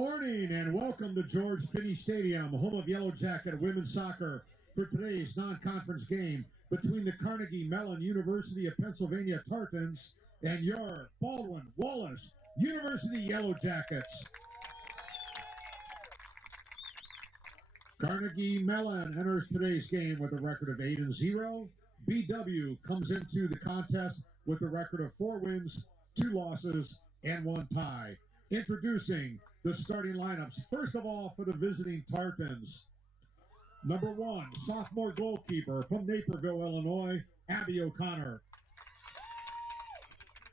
morning and welcome to George Finnie Stadium, home of Yellow Jacket women's soccer, for today's non-conference game between the Carnegie Mellon University of Pennsylvania Tartans and your Baldwin Wallace University Yellow Jackets. Carnegie Mellon enters today's game with a record of 8-0. BW comes into the contest with a record of 4 wins, 2 losses, and 1 tie. Introducing the starting lineups. First of all, for the visiting Tartans. Number 1, sophomore goalkeeper from Naperville, Illinois, Abby O'Connor.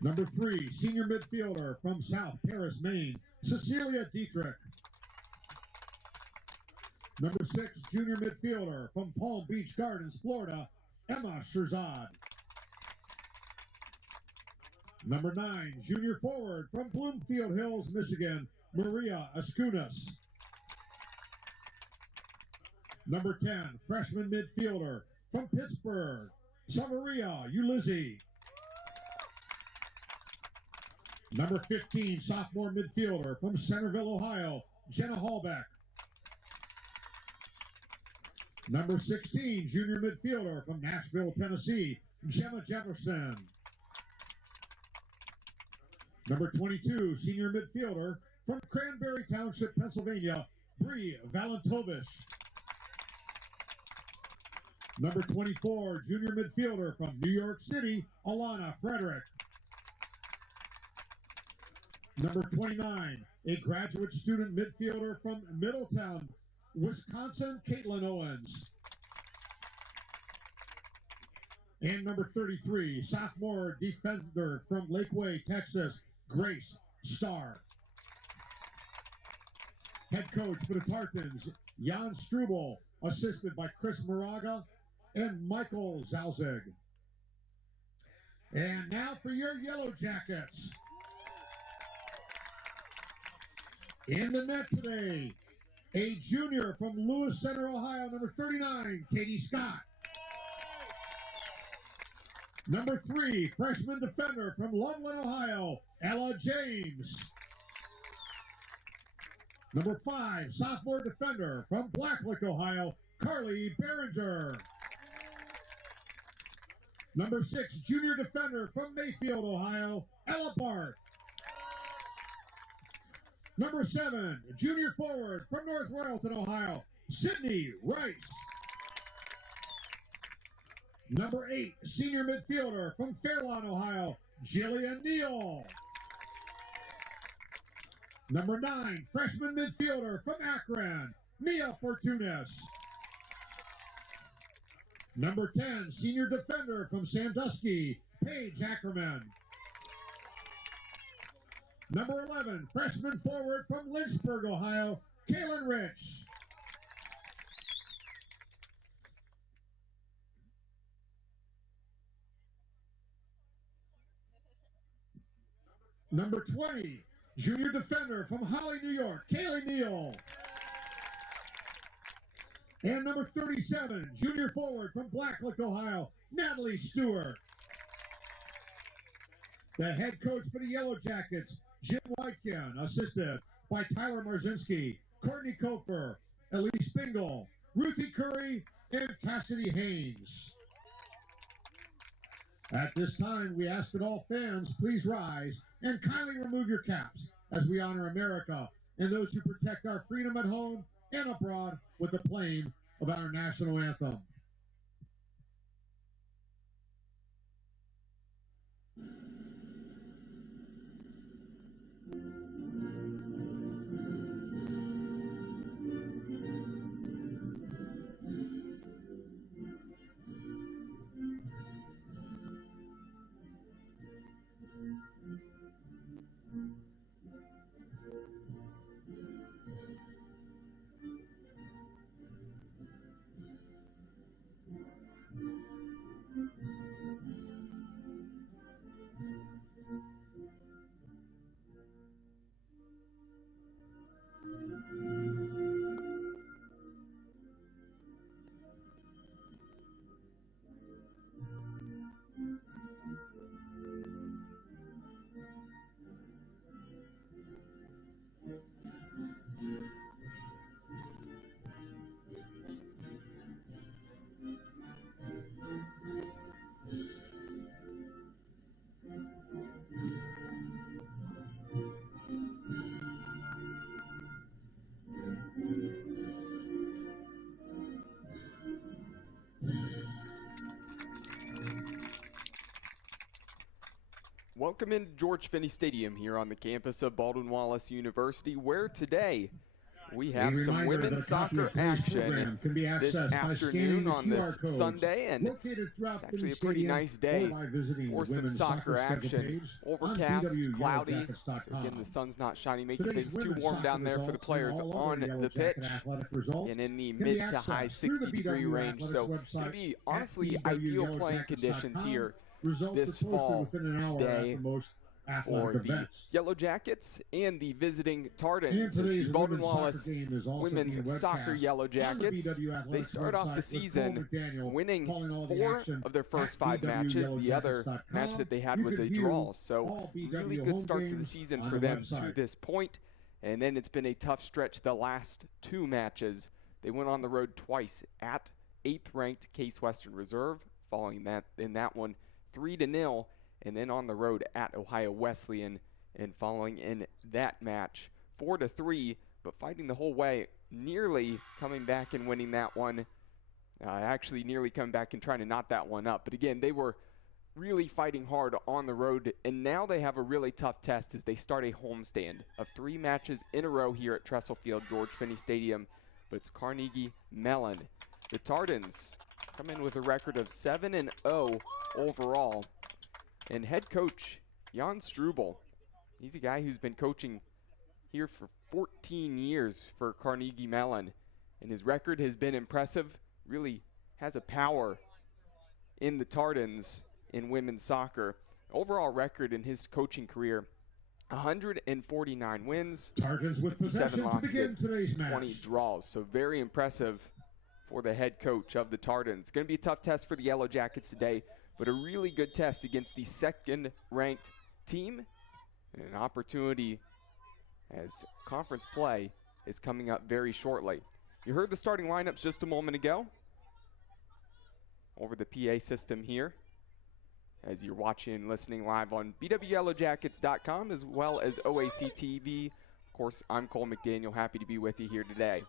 Number 3, senior midfielder from South Paris, Maine, Cecilia Dietrich. Number 6, junior midfielder from Palm Beach Gardens, Florida, Emma Sherzad. Number 9, junior forward from Bloomfield Hills, Michigan, Maria Askunas. Number 10, freshman midfielder from Pittsburgh, Samaria Ulizzi. Number 15, sophomore midfielder from Centerville, Ohio, Jenna Hallbeck. Number 16, junior midfielder from Nashville, Tennessee, Gemma Jefferson. Number 22, senior midfielder from Cranberry Township, Pennsylvania, Bree Valentovich. Number 24, junior midfielder from New York City, Alana Frederick. Number 29, a graduate student midfielder from Middletown, Wisconsin, Caitlin Owens. And number 33, sophomore defender from Lakeway, Texas, Grace Starr. Head coach for the Tartans, Jan Strubel, assisted by Chris Moraga and Michael Zalzig. And now for your Yellow Jackets. In the net today, a junior from Lewis Center, Ohio, number 39, Katie Scott. Number 3, freshman defender from Loveland, Ohio, Ella James. Number 5, sophomore defender from Blacklick, Ohio, Carly Behringer. Number 6, junior defender from Mayfield, Ohio, Ella Bart. Number 7, junior forward from North Royalton, Ohio, Sydney Rice. Number 8, senior midfielder from Fairlawn, Ohio, Jillian Neal. Number 9, freshman midfielder from Akron, Mia Fortunas. Number 10, senior defender from Sandusky, Paige Ackerman. Number 11, freshman forward from Lynchburg, Ohio, Kaylin Rich. Number 20, junior defender from Holly, New York, Kaylee Neal. And number 37, junior forward from Blacklick, Ohio, Natalie Stewart. The head coach for the Yellow Jackets, Jim Whitekin, assisted by Tyler Marzinski, Courtney Koper, Elise Bingle, Ruthie Curry, and Cassidy Haynes. At this time, we ask that all fans please rise and kindly remove your caps as we honor America and those who protect our freedom at home and abroad with the playing of our national anthem. Welcome into George Finnie Stadium here on the campus of Baldwin Wallace University, where today we have some women's soccer action this afternoon on this Sunday, and it's actually a pretty nice day for some soccer action. Overcast, cloudy, so again the sun's not shining, making things too warm down there for the players on the pitch, and in the mid to high 60-degree range, so going to be honestly ideal playing conditions here this fall day for the Yellow Jackets and the visiting Tardens. The Baldwin Wallace women's soccer Yellow Jackets, they start off the season winning 4 of their first 5 matches. The other match that they had was a draw, so really good start to the season for them to this point. And then it's been a tough stretch the last 2 matches. They went on the road twice at 8th-ranked Case Western Reserve, following that in that one 3-0. And then on the road at Ohio Wesleyan, and following in that match 4-3, but fighting the whole way, nearly coming back and winning that one. Actually nearly coming back and trying to knot that one up. But again, they were really fighting hard on the road, and now they have a really tough test as they start a homestand of 3 matches in a row here at Tressel Field, George Finnie Stadium, but it's Carnegie Mellon. The Tardens come in with a record of 7-0 overall. And head coach Jan Struble, he's a guy who's been coaching here for 14 years for Carnegie Mellon, and his record has been impressive, really has a power in the Tardens in women's soccer. Overall record in his coaching career, 149 wins, 57 losses, 20 draws, so very impressive for the head coach of the Tardens. Going to be a tough test for the Yellow Jackets today, but a really good test against the 2nd-ranked team, and an opportunity as conference play is coming up very shortly. You heard the starting lineups just a moment ago over the PA system here as you're watching and listening live on bwyellowjackets.com as well as OAC TV. Of course, I'm Cole McDaniel, happy to be with you here today.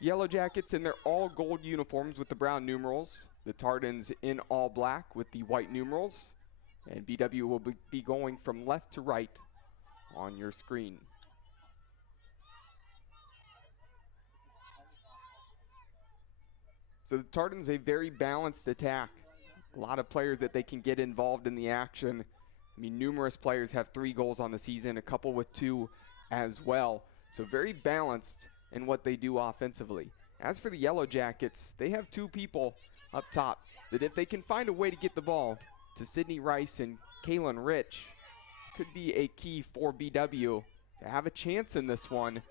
Yellow Jackets in their all gold uniforms with the brown numerals. The Tardens in all black with the white numerals. And BW will be going from left to right on your screen. So the Tardens, a very balanced attack. A lot of players that they can get involved in the action. I mean, numerous players have 3 goals on the season, a couple with 2 as well. So very balanced in what they do offensively. As for the Yellow Jackets, they have 2 people up top that if they can find a way to get the ball to Sydney Rice and Kaylin Rich, could be a key for BW to have a chance in this one,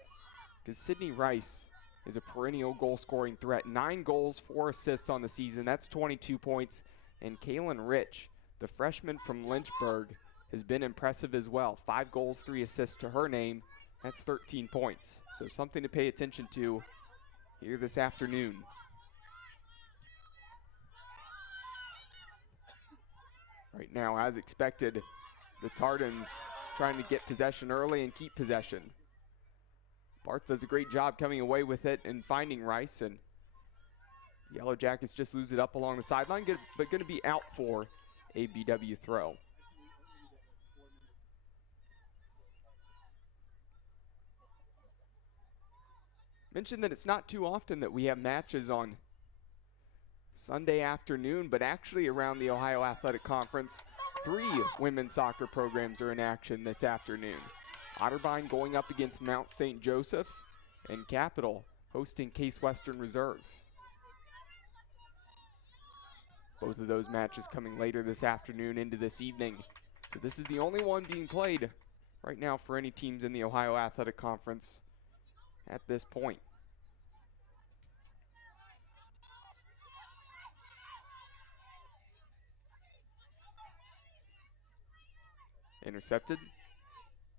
because Sydney Rice is a perennial goal-scoring threat. 9 goals, 4 assists on the season. That's 22 points. And Kaylin Rich, the freshman from Lynchburg, has been impressive as well. 5 goals, 3 assists to her name. That's 13 points. So something to pay attention to here this afternoon. Right now, as expected, the Tardens trying to get possession early and keep possession. Barth does a great job coming away with it and finding Rice, and the Yellow Jackets just lose it up along the sideline, but going to be out for a BW throw. Mentioned that it's not too often that we have matches on Sunday afternoon, but actually around the Ohio Athletic Conference, 3 women's soccer programs are in action this afternoon. Otterbein going up against Mount St. Joseph, and Capital hosting Case Western Reserve. Both of those matches coming later this afternoon into this evening. So this is the only one being played right now for any teams in the Ohio Athletic Conference at this point. Intercepted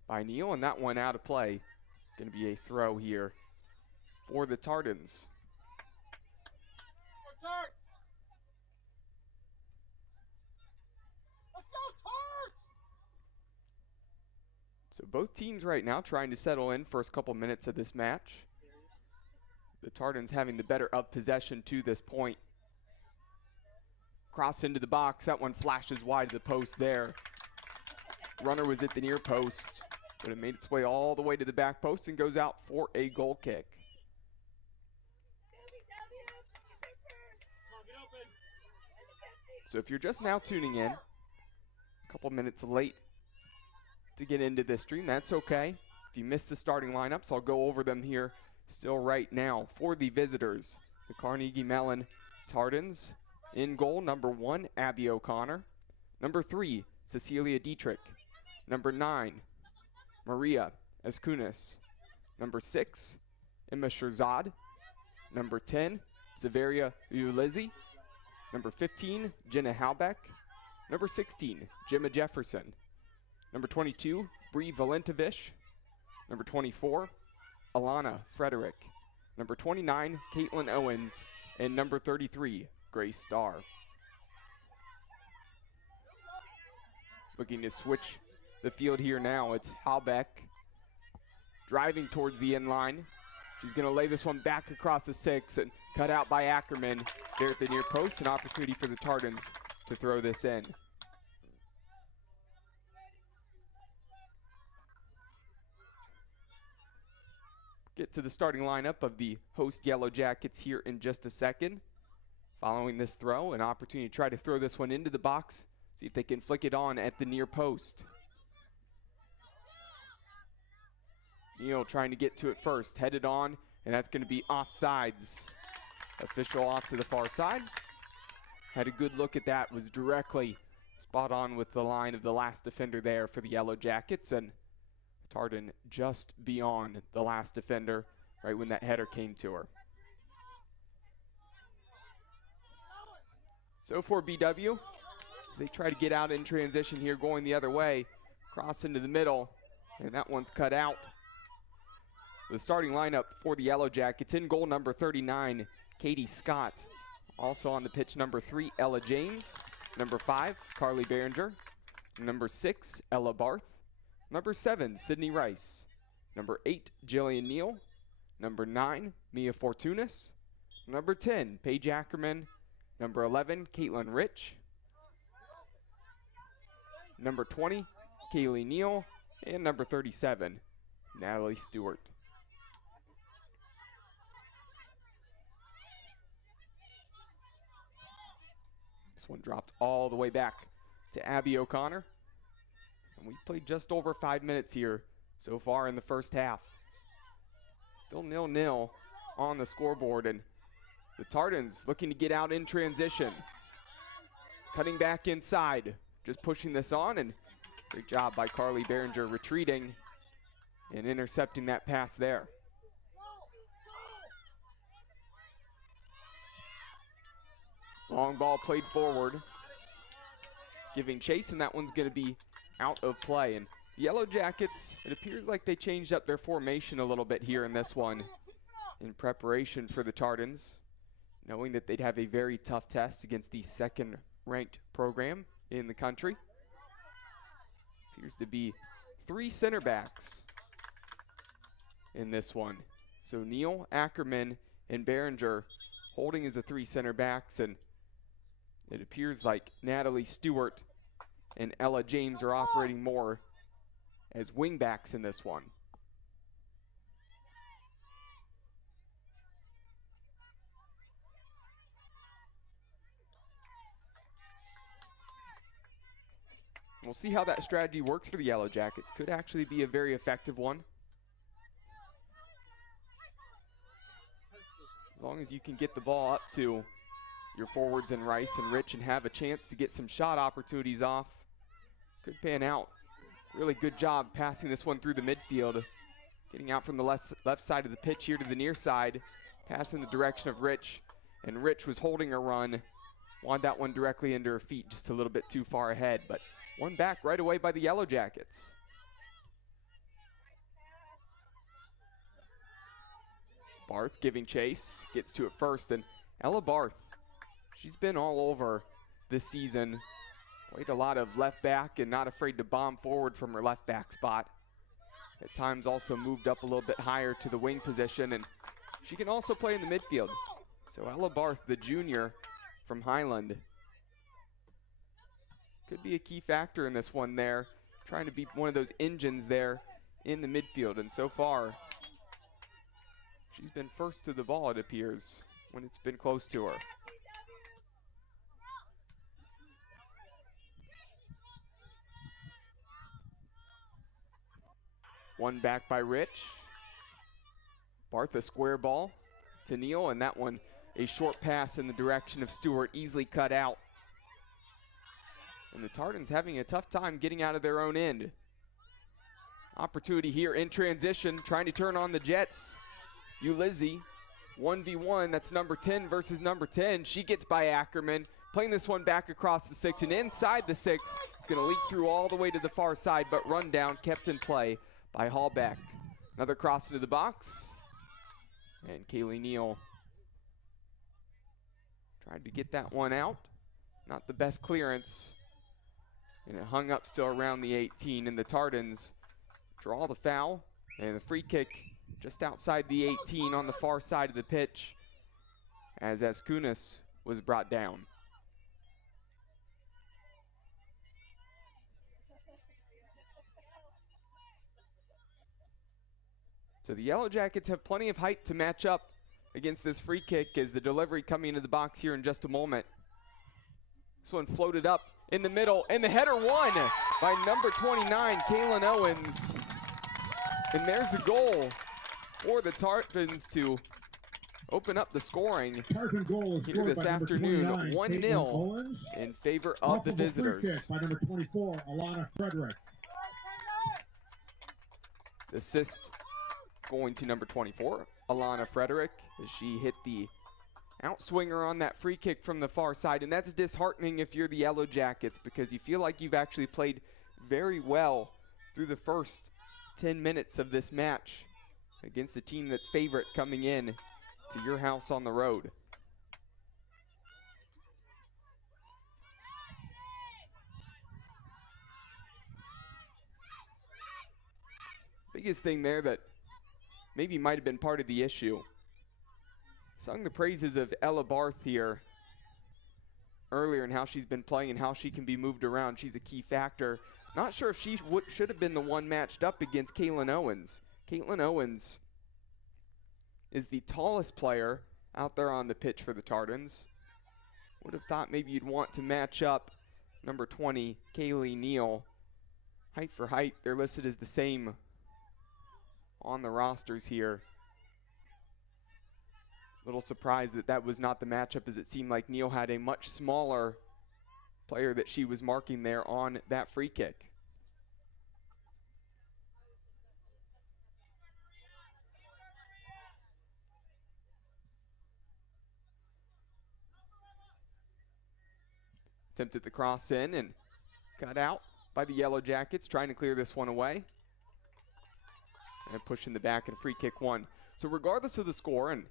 by Neal, and that one out of play. Going to be a throw here for the Tardens. So both teams right now trying to settle in first couple minutes of this match. The Tardens having the better of possession to this point. Cross into the box. That one flashes wide to the post there. Runner was at the near post, but it made its way all the way to the back post and goes out for a goal kick. So if you're just now tuning in, a couple minutes late to get into this stream, that's okay. If you missed the starting lineups, I'll go over them here still right now. For the visitors, the Carnegie Mellon Tardens. In goal, number 1, Abby O'Connor. Number 3, Cecilia Dietrich. Number 9, Maria Escunas. Number 6, Emma Sherzad. Number 10, Severia Ulizzi. Number 15, Jenna Halbeck. Number 16, Gemma Jefferson. Number 22, Bree Valentovich. Number 24, Alana Frederick. Number 29, Caitlin Owens. And number 33, Grace Starr. Looking to switch the field here now. It's Halbeck driving towards the end line. She's going to lay this one back across the 6 and cut out by Ackerman there at the near post. An opportunity for the Tardens to throw this in. Get to the starting lineup of the host Yellow Jackets here in just a second. Following this throw, an opportunity to try to throw this one into the box. See if they can flick it on at the near post. Neal trying to get to it first, headed on, and that's going to be offsides. Official off to the far side. Had a good look at that, was directly spot on with the line of the last defender there for the Yellow Jackets, and Tarden just beyond the last defender right when that header came to her. So for BW, they try to get out in transition here, going the other way, cross into the middle, and that one's cut out. The starting lineup for the Yellow Jackets: in goal, number 39, Katie Scott. Also on the pitch, number 3, Ella James. Number 5, Carly Behringer. Number 6, Ella Barth. Number 7, Sydney Rice. Number 8, Jillian Neal. Number 9, Mia Fortunas. Number 10, Paige Ackerman. Number 11, Caitlin Rich. Number 20, Kaylee Neal. And number 37, Natalie Stewart. This one dropped all the way back to Abby O'Connor. And we've played just over 5 minutes here so far in the first half. Still 0-0 on the scoreboard, and the Tardens looking to get out in transition. Cutting back inside, just pushing this on, and great job by Carly Behringer retreating and intercepting that pass there. Long ball played forward, giving chase, and that one's going to be out of play. And the Yellow Jackets, it appears like they changed up their formation a little bit here in this one in preparation for the Tardens, knowing that they'd have a very tough test against the second-ranked program in the country. Appears to be 3 center backs in this one. So Neal, Ackerman, and Behringer holding as the 3 center backs, and it appears like Natalie Stewart and Ella James are operating more as wing backs in this one. We'll see how that strategy works for the Yellow Jackets. Could actually be a very effective one. As long as you can get the ball up to your forwards and Rice and Rich and have a chance to get some shot opportunities off, could pan out. Really good job passing this one through the midfield. Getting out from the left side of the pitch here to the near side. Pass in the direction of Rich. And Rich was holding her run. Wanted that one directly into her feet, just a little bit too far ahead. But one back right away by the Yellow Jackets. Barth giving chase. Gets to it first. And Ella Barth, she's been all over this season. Played a lot of left back and not afraid to bomb forward from her left back spot. At times also moved up a little bit higher to the wing position, and she can also play in the midfield. So Ella Barth, the junior from Highland, could be a key factor in this one there, trying to be one of those engines there in the midfield. And so far, she's been first to the ball, it appears, when it's been close to her. One back by Rich. Bartha square ball to Neal, and that one a short pass in the direction of Stewart, easily cut out. And the Tardans having a tough time getting out of their own end. Opportunity here in transition, trying to turn on the Jets. Ulizzi, 1v1, that's number 10 versus number 10. She gets by Ackerman, playing this one back across the 6 and inside the 6. It's gonna leak through all the way to the far side, but run down, kept in play by Hallbeck. Another cross into the box. And Kaylee Neal tried to get that one out. Not the best clearance. And it hung up still around the 18, and the Tardans draw the foul. And the free kick just outside the 18 on the far side of the pitch as Askunas was brought down. So the Yellow Jackets have plenty of height to match up against this free kick as the delivery coming into the box here in just a moment. This one floated up in the middle, and the header won by number 29, Kaylin Owens. And there's a goal for the Tartans to open up the scoring here this afternoon, 1-0 in favor of the visitors. Free kick by number 24, Alana Frederick. The assist going to number 24, Alana Frederick, as she hit the outswinger on that free kick from the far side. And that's disheartening if you're the Yellow Jackets, because you feel like you've actually played very well through the first 10 minutes of this match against a team that's favorite coming in to your house on the road. Biggest thing there that maybe might have been part of the issue. Sung the praises of Ella Barth here earlier and how she's been playing and how she can be moved around. She's a key factor. Not sure if she should have been the one matched up against Caitlin Owens. Caitlin Owens is the tallest player out there on the pitch for the Tardans. Would have thought maybe you'd want to match up number 20, Kaylee Neal. Height for height, they're listed as the same on the rosters here. Little surprised that that was not the matchup, as it seemed like Neal had a much smaller player that she was marking there on that free kick. Attempted the cross in and cut out by the Yellow Jackets, trying to clear this one away. And pushing the back and free kick one. So regardless of the score and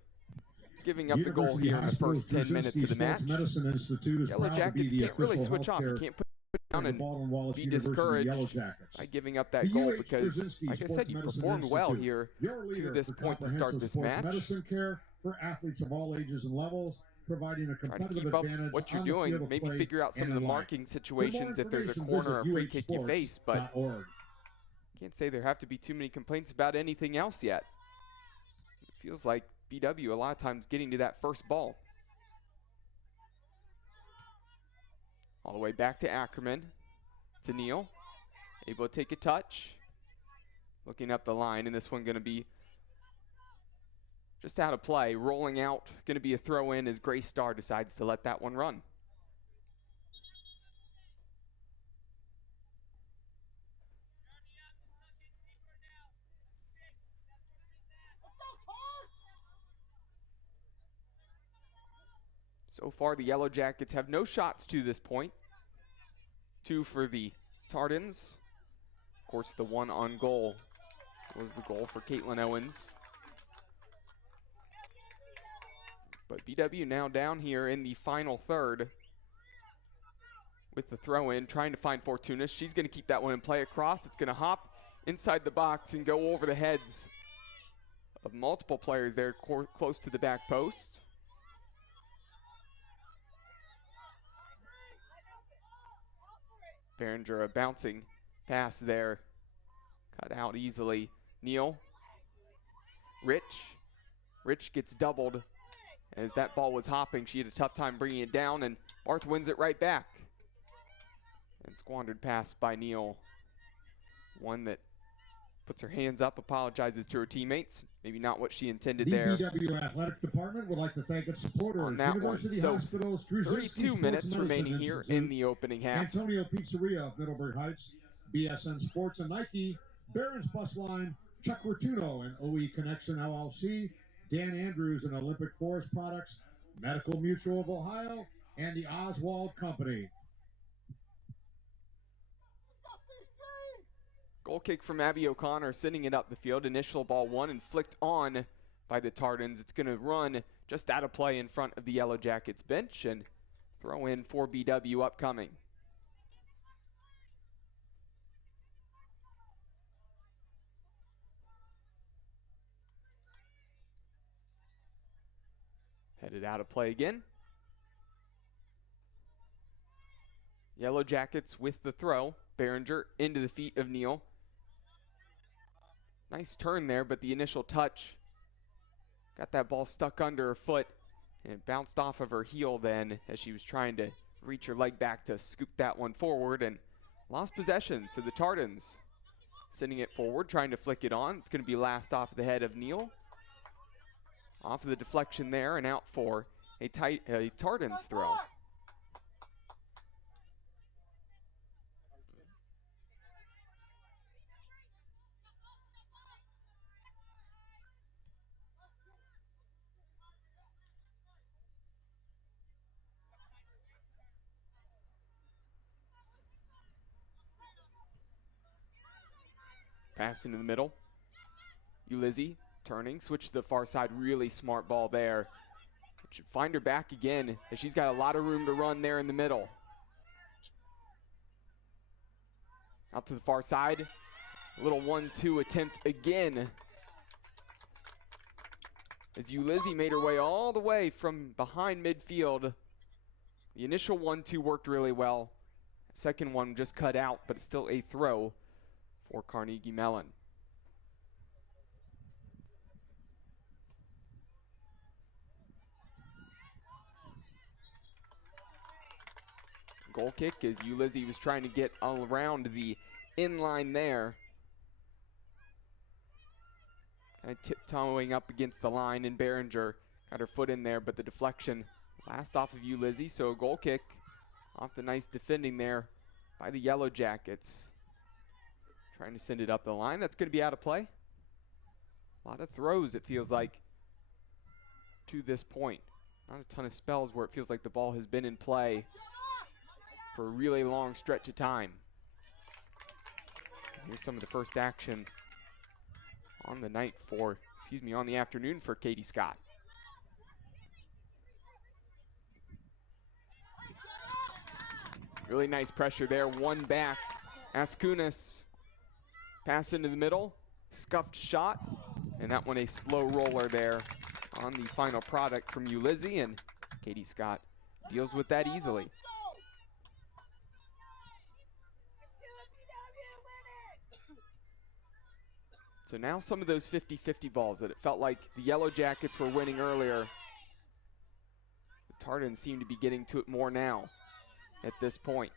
giving up the goal here in the first 10 minutes of the match, Yellow Jackets can't really switch off. You can't put it down and be discouraged by giving up that goal, because, like I said, you performed well here to this point to start this match. Medicine care for athletes of all ages and levels, providing a competitive keep up advantage what you're on the doing, field of maybe play figure out some of and the in life. marking situations if there's a corner or free kick you face, but can't say there have to be too many complaints about anything else yet. It feels like BW a lot of times getting to that first ball. All the way back to Ackerman, to Neal, able to take a touch, looking up the line, and this one gonna be just out of play, rolling out, gonna be a throw in as Grace Starr decides to let that one run. So far, the Yellow Jackets have no shots to this point. 2 for the Tardans. Of course, the one on goal was the goal for Caitlin Owens. But BW now down here in the final third with the throw in, trying to find Fortuna. She's going to keep that one in play across. It's going to hop inside the box and go over the heads of multiple players there close to the back post. Behringer, a bouncing pass there. Cut out easily. Neal. Rich gets doubled. As that ball was hopping, she had a tough time bringing it down, and Barth wins it right back. And squandered pass by Neal. One that puts her hands up, apologizes to her teammates. Maybe not what she intended there. The BW Athletic Department would like to thank its supporters. On that University one. So Hospitals, 32 minutes remaining here in the opening half. Antonio Pizzeria of Middleburg Heights, BSN Sports and Nike, Barron's Bus Line, Chuck Rotuno and OE Connection LLC, Dan Andrews and Olympic Forest Products, Medical Mutual of Ohio, and the Oswald Company. Goal kick from Abby O'Connor, sending it up the field. Initial ball one and flicked on by the Tardans. It's going to run just out of play in front of the Yellow Jackets bench and throw in for BW upcoming. Headed out of play again. Yellow Jackets with the throw. Behringer into the feet of Neal. Nice turn there, but the initial touch got that ball stuck under her foot, and it bounced off of her heel then as she was trying to reach her leg back to scoop that one forward and lost possession. So the Tardans sending it forward, trying to flick it on. It's going to be last off the head of Neal. Off of the deflection there and out for a Tardans throw. Pass into the middle. Ulizzi turning, switch to the far side. Really smart ball there. Should find her back again as she's got a lot of room to run there in the middle. Out to the far side. A little 1-2 attempt again. As Ulizzi made her way all the way from behind midfield. The initial 1-2 worked really well. Second one just cut out, but it's still a throw for Carnegie Mellon. Goal kick as Ulizzi was trying to get all around the inline there. Kind of tiptoeing up against the line, and Behringer got her foot in there, but the deflection last off of Ulizzi. So a goal kick off the nice defending there by the Yellow Jackets. Trying to send it up the line. That's going to be out of play. A lot of throws, it feels like, to this point. Not a ton of spells where it feels like the ball has been in play for a really long stretch of time. Here's some of the first action on the night for, on the afternoon for Katie Scott. Really nice pressure there. One back. Askunas. Pass into the middle, scuffed shot, and that one a slow roller there on the final product from Ulizzi, and Katie Scott deals with that easily. So now some of those 50-50 balls that it felt like the Yellow Jackets were winning earlier, the Tardans seem to be getting to it more now at this point.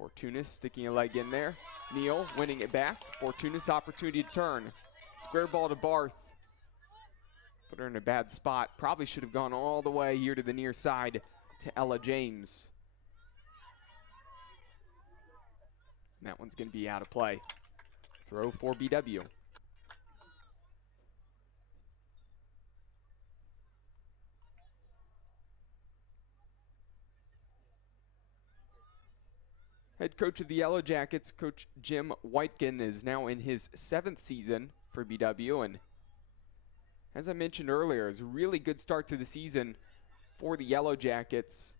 Fortunas sticking a leg in there. Neal winning it back. Fortunas opportunity to turn. Square ball to Barth. Put her in a bad spot. Probably should have gone all the way here to the near side to Ella James. And that one's going to be out of play. Throw for BW. Head coach of the Yellow Jackets, Coach Jim Whitekin, is now in his 7th season for BW, and as I mentioned earlier, it's a really good start to the season for the Yellow Jackets.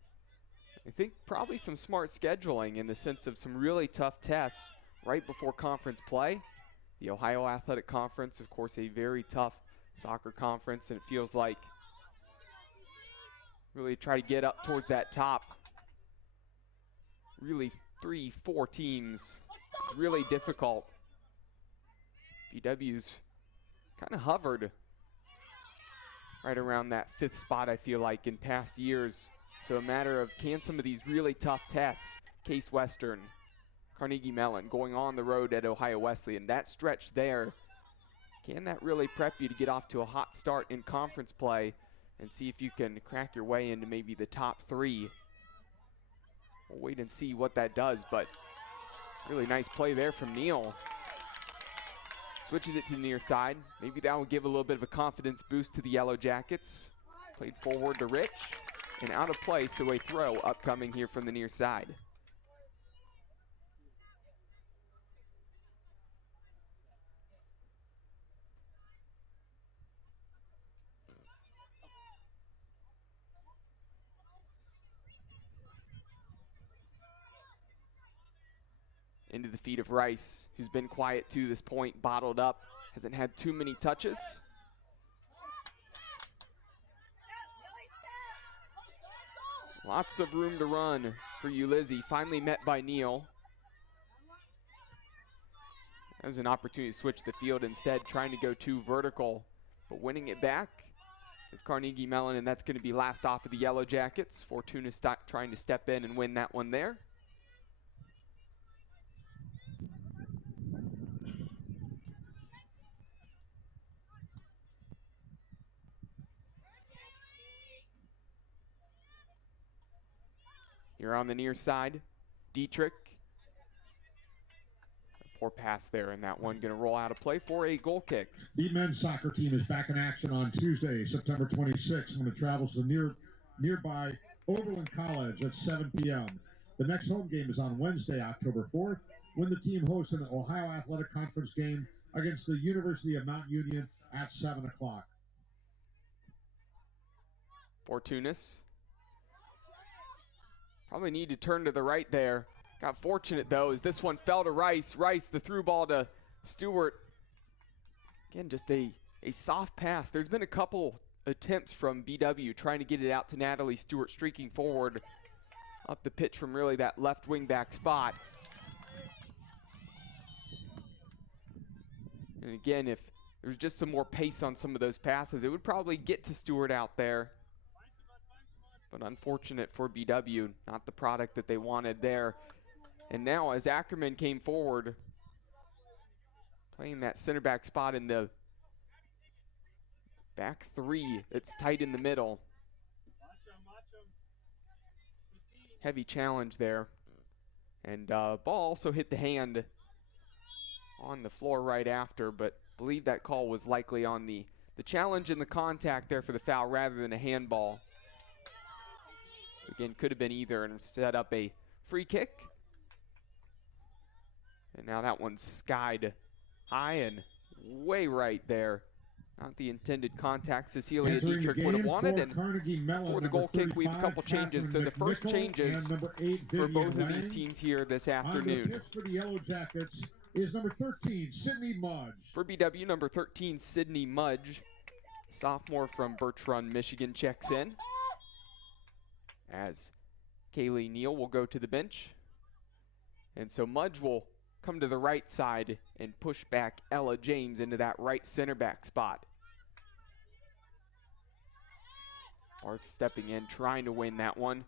I think probably some smart scheduling in the sense of some really tough tests right before conference play. The Ohio Athletic Conference, of course, a very tough soccer conference, and it feels like really try to get up towards that top. Really 3-4 teams. It's really difficult. BW's kind of hovered right around that 5th spot, I feel like, in past years. So a matter of, can some of these really tough tests, Case Western, Carnegie Mellon, going on the road at Ohio Wesleyan, that stretch there, can that really prep you to get off to a hot start in conference play and see if you can crack your way into maybe the top 3? We'll wait and see what that does, but really nice play there from Neal. Switches it to the near side. Maybe that will give a little bit of a confidence boost to the Yellow Jackets. Played forward to Rich and out of play, so a throw upcoming here from the near side. Into the feet of Rice, who's been quiet to this point, bottled up, hasn't had too many touches. Lots of room to run for Ulizzi, finally met by Neal. That was an opportunity to switch the field instead, trying to go too vertical, but winning it back is Carnegie Mellon, and that's going to be last off of the Yellow Jackets. Fortuna trying to step in and win that one there. Here on the near side, Dietrich. A poor pass there, and that one going to roll out of play for a goal kick. The men's soccer team is back in action on Tuesday, September 26th, when it travels to nearby Oberlin College at 7 p.m. The next home game is on Wednesday, October 4th, when the team hosts an Ohio Athletic Conference game against the University of Mount Union at 7 o'clock. Fortunas. Probably need to turn to the right there. Got fortunate, though, as this one fell to Rice. Rice, the through ball to Stewart. Again, just a soft pass. There's been a couple attempts from BW trying to get it out to Natalie Stewart, streaking forward up the pitch from really that left wing back spot. And again, if there's just some more pace on some of those passes, it would probably get to Stewart out there. But unfortunate for BW, not the product that they wanted there. And now as Ackerman came forward, playing that center back spot in the back 3, it's tight in the middle. Heavy challenge there. And ball also hit the hand on the floor right after, but I believe that call was likely on the challenge and the contact there for the foul rather than a handball. Again, could have been either and set up a free kick. And now that one's skied high and way right there. Not the intended contact Cecilia Dietrich would have wanted. And for the goal kick, we have a couple changes. So the first changes for both of these teams here this afternoon. For the Yellow Jackets is number 13, Sydney Mudge. For BW, number 13, Sydney Mudge, sophomore from Birch Run, Michigan, checks in. As Kaylee Neal will go to the bench. And so Mudge will come to the right side and push back Ella James into that right center back spot. Barth stepping in, trying to win that one.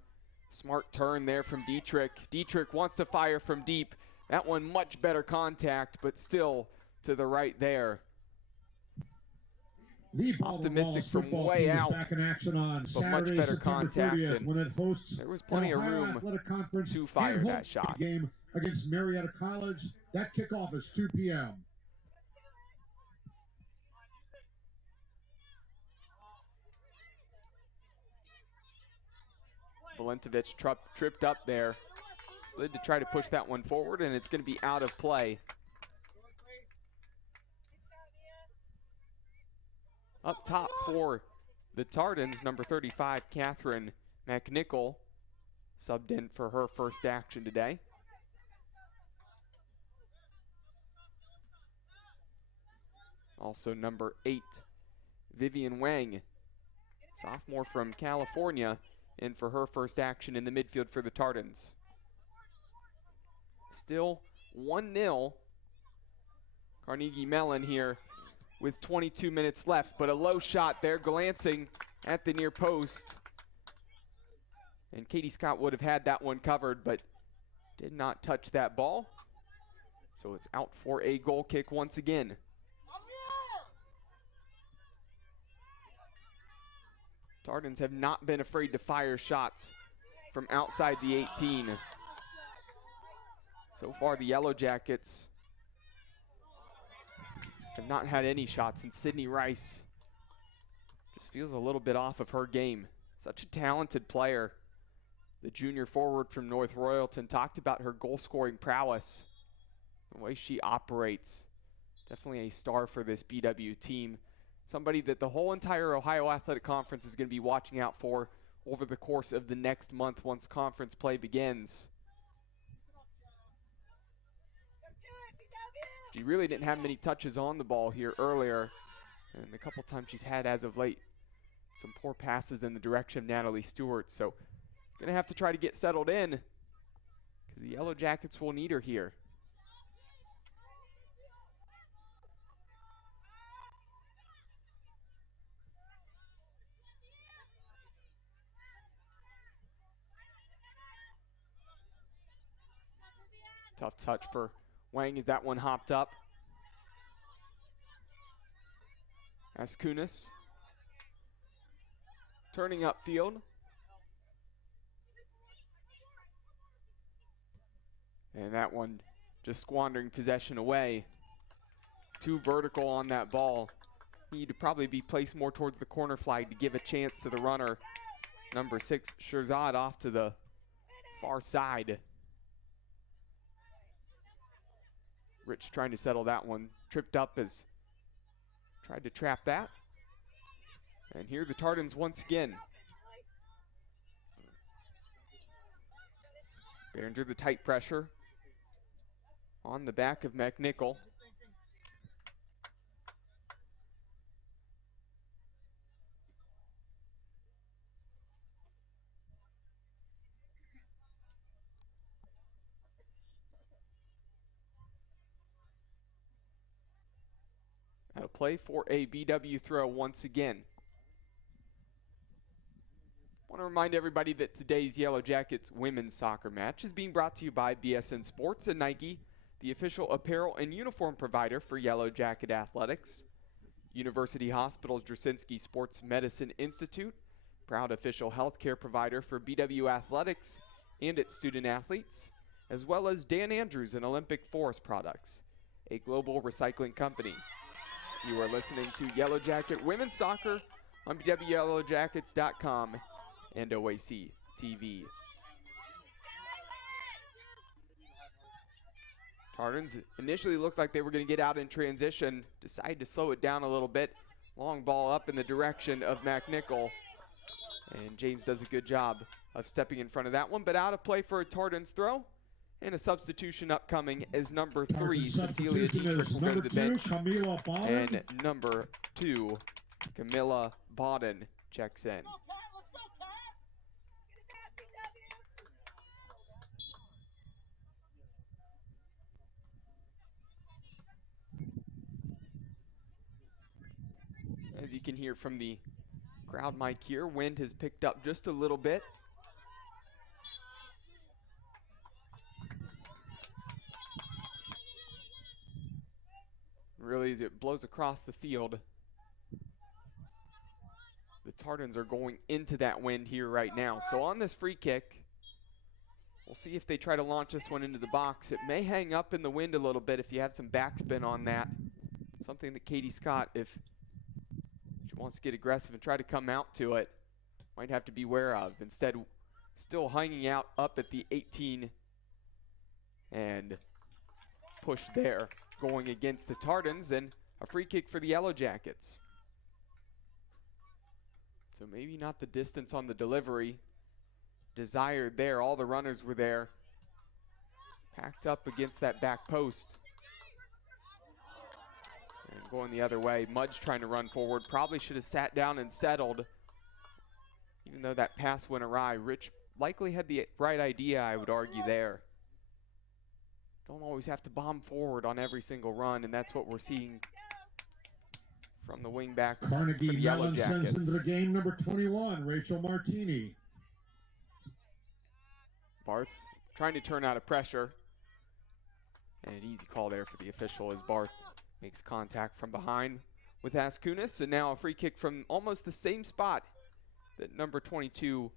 Smart turn there from Dietrich. Dietrich wants to fire from deep. That one much better contact, but still to the right there. Optimistic from way out, but much better contact, and there was plenty of room to fire that shot. Game against Marietta College. That kickoff is 2 p.m. Valentovich tripped up there, slid to try to push that one forward, and it's going to be out of play. Up top for the Tardens, number 35, Catherine McNichol, subbed in for her first action today. Also number 8, Vivian Wang, sophomore from California, in for her first action in the midfield for the Tardens. Still 1-0. Carnegie Mellon here with 22 minutes left, but a low shot there glancing at the near post. And Katie Scott would have had that one covered, but did not touch that ball. So it's out for a goal kick once again. Tardens have not been afraid to fire shots from outside the 18. So far, the Yellow Jackets have not had any shots, and Sydney Rice just feels a little bit off of her game. Such a talented player. The junior forward from North Royalton talked about her goal-scoring prowess, the way she operates. Definitely a star for this BW team. Somebody that the whole entire Ohio Athletic Conference is going to be watching out for over the course of the next month once conference play begins. She really didn't have many touches on the ball here earlier, and the couple times she's had as of late, some poor passes in the direction of Natalie Stewart. So going to have to try to get settled in because the Yellow Jackets will need her here. Tough touch for Wang as that one hopped up. Askunis turning upfield. And that one just squandering possession away. Too vertical on that ball. Need to probably be placed more towards the corner flag to give a chance to the runner. Number 6, Shirzad, off to the far side. Rich trying to settle that one. Tripped up as tried to trap that. And here the Tardens once again. Behringer the tight pressure on the back of McNichol. Out of play for a BW throw once again. I want to remind everybody that today's Yellow Jackets women's soccer match is being brought to you by BSN Sports and Nike, the official apparel and uniform provider for Yellow Jacket Athletics. University Hospital's Drasinski Sports Medicine Institute, proud official healthcare provider for BW Athletics and its student athletes, as well as Dan Andrews and Olympic Forest Products, a global recycling company. You are listening to Yellow Jacket Women's Soccer on BWYellowJackets.com and OAC TV. Tardens initially looked like they were going to get out in transition, decided to slow it down a little bit. Long ball up in the direction of McNichol. And James does a good job of stepping in front of that one, but out of play for a Tardens throw. And a substitution upcoming as number 3, Cecilia Dietrich will go to the bench. And number 2, Camilla Bodden checks in. As you can hear from the crowd mic here, wind has picked up just a little bit. Really, as it blows across the field, the Tardens are going into that wind here right now. So on this free kick, we'll see if they try to launch this one into the box. It may hang up in the wind a little bit if you have some backspin on that. Something that Katie Scott, if she wants to get aggressive and try to come out to it, might have to be aware of. Instead, still hanging out up at the 18 and push there. Going against the Tardens, and a free kick for the Yellow Jackets. So maybe not the distance on the delivery desired there. All the runners were there, packed up against that back post. And going the other way, Mudge trying to run forward. Probably should have sat down and settled. Even though that pass went awry, Rich likely had the right idea, I would argue, there. Don't always have to bomb forward on every single run, and that's what we're seeing from the wingbacks for the Carnegie Yellow Mellon Jackets. sends into the game number 21, Rachel Martini. Barth trying to turn out of pressure. And an easy call there for the official as Barth makes contact from behind with Askunis. And now a free kick from almost the same spot that number 22,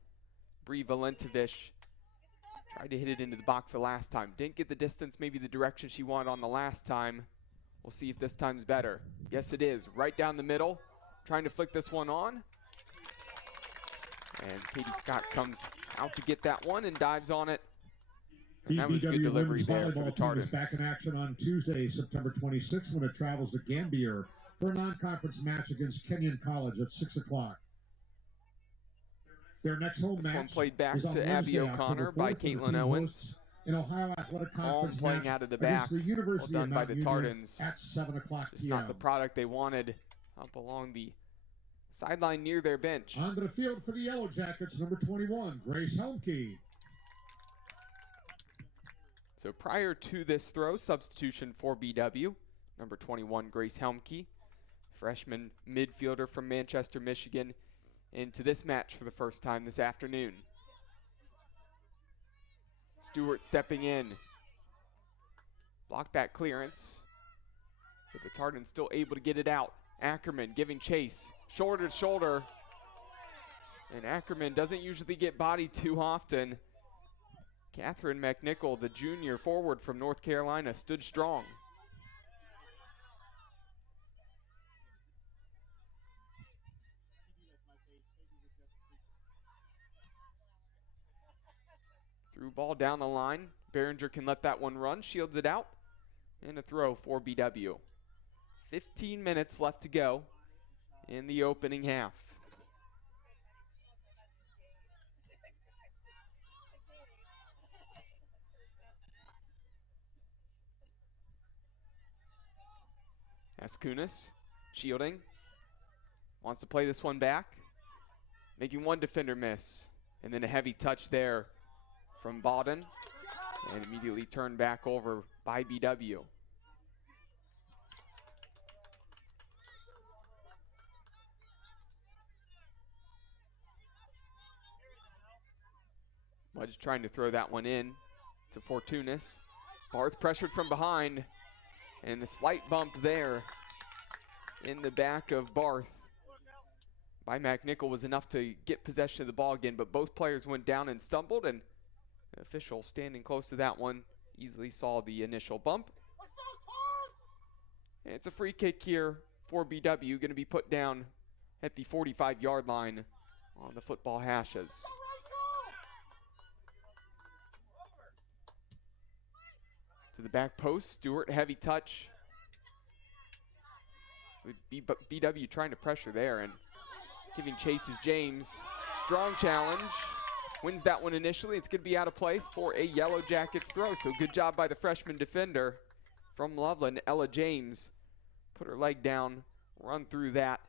Bree Valentovich, tried to hit it into the box the last time. Didn't get the distance, maybe the direction she wanted on the last time. We'll see if this time's better. Yes, it is. Right down the middle, trying to flick this one on. And Katie Scott comes out to get that one and dives on it. And that was good delivery there for the Tardens. Back in action on Tuesday, September 26th, when it travels to Gambier for a non-conference match against Kenyon College at 6 o'clock. Their next home match one played back is on to Abby Wednesday, O'Connor by October 4th, Caitlin Owens. In Ohio Athletic Conference Playing match out of the back, against the University well done of by Mount the Union Tardens. at 7 o'clock Just p.m. not the product they wanted up along the sideline near their bench. Onto the field for the Yellow Jackets, number 21, Grace Helmke. So prior to this throw, substitution for BW, number 21, Grace Helmke, freshman midfielder from Manchester, Michigan, into this match for the first time this afternoon. Stewart stepping in. Blocked that clearance, but the Tardens still able to get it out. Ackerman giving chase, shoulder to shoulder. And Ackerman doesn't usually get bodied too often. Catherine McNichol, the junior forward from North Carolina, stood strong. Through ball down the line. Behringer can let that one run, shields it out, and a throw for BW. 15 minutes left to go in the opening half. Askunis shielding, wants to play this one back, making one defender miss, and then a heavy touch there from Bawden, and immediately turned back over by BW. Mudge trying to throw that one in to Fortunis. Barth pressured from behind, and the slight bump there in the back of Barth by McNichol was enough to get possession of the ball again, but both players went down and stumbled, and the official standing close to that one easily saw the initial bump. And it's a free kick here for BW, going to be put down at the 45-yard line on the football hashes. To the back post, Stewart, heavy touch. BW trying to pressure there, and giving chase is James. Strong challenge. Wins that one initially. It's going to be out of place for a Yellow Jackets throw. So good job by the freshman defender from Loveland, Ella James. Put her leg down, run through that,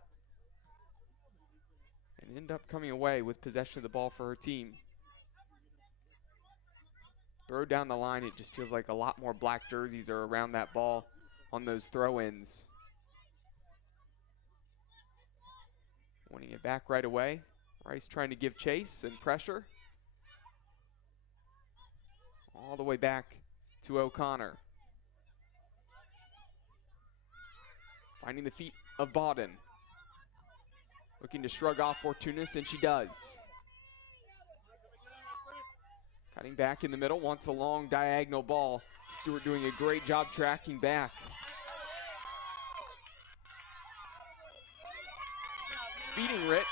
and end up coming away with possession of the ball for her team. Throw down the line, it just feels like a lot more black jerseys are around that ball on those throw-ins. Winning it back right away. Rice trying to give chase and pressure. All the way back to O'Connor. Finding the feet of Bawden. Looking to shrug off Fortunis, and she does. Cutting back in the middle, wants a long diagonal ball. Stewart doing a great job tracking back. Feeding Rich.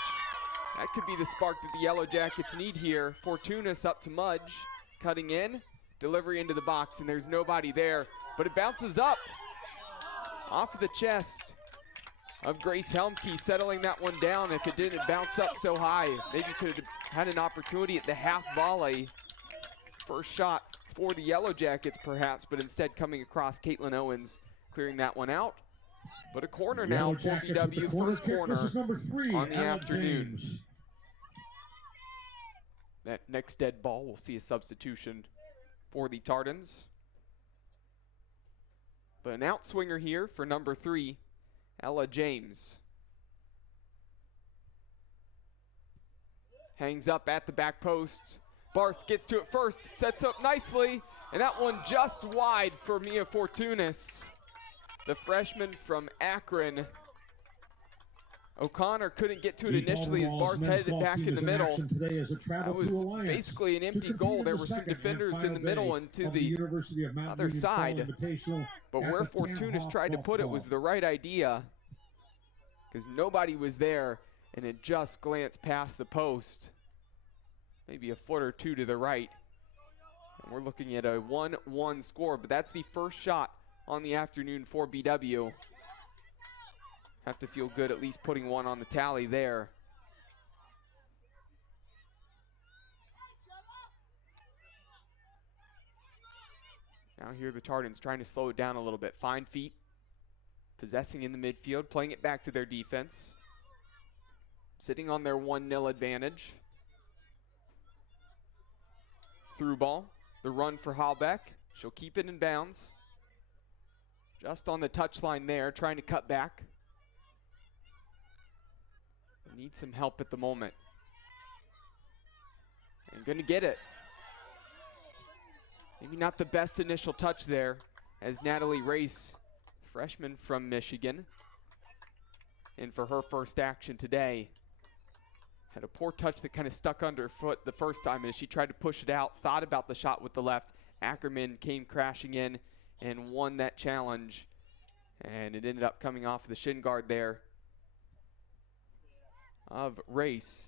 That could be the spark that the Yellow Jackets need here. Fortunis up to Mudge. Cutting in. Delivery into the box, and there's nobody there. But it bounces up. Off of the chest of Grace Helmke, settling that one down. If it didn't bounce up so high, maybe could have had an opportunity at the half volley. First shot for the Yellow Jackets perhaps, but instead coming across Caitlin Owens, clearing that one out. But a corner now for BW, first corner on the afternoon. that next dead ball, we'll see a substitution for the Tardans. But an outswinger here for number 3, Ella James. Hangs up at the back post. Barth gets to it first, sets up nicely, and that one just wide for Mia Fortunis, the freshman from Akron. O'Connor couldn't get to it initially as Barth headed it back in the middle. That was basically an empty goal. There were some defenders in the middle and to the other side. But where Fortunis tried to put it was the right idea, because nobody was there, and it just glanced past the post. Maybe a foot or two to the right. And we're looking at a 1-1 score, but that's the first shot on the afternoon for BW. Have to feel good at least putting one on the tally there. Now here the Tardans trying to slow it down a little bit. Fine feet, possessing in the midfield, playing it back to their defense. Sitting on their 1-0 advantage. Through ball, the run for Halbeck. She'll keep it in bounds. Just on the touchline there, trying to cut back. Need some help at the moment. And gonna get it. Maybe not the best initial touch there, as Natalie Race, freshman from Michigan, in for her first action today. Had a poor touch that kind of stuck underfoot the first time, and as she tried to push it out, thought about the shot with the left. Ackerman came crashing in and won that challenge, and it ended up coming off the shin guard there of Race.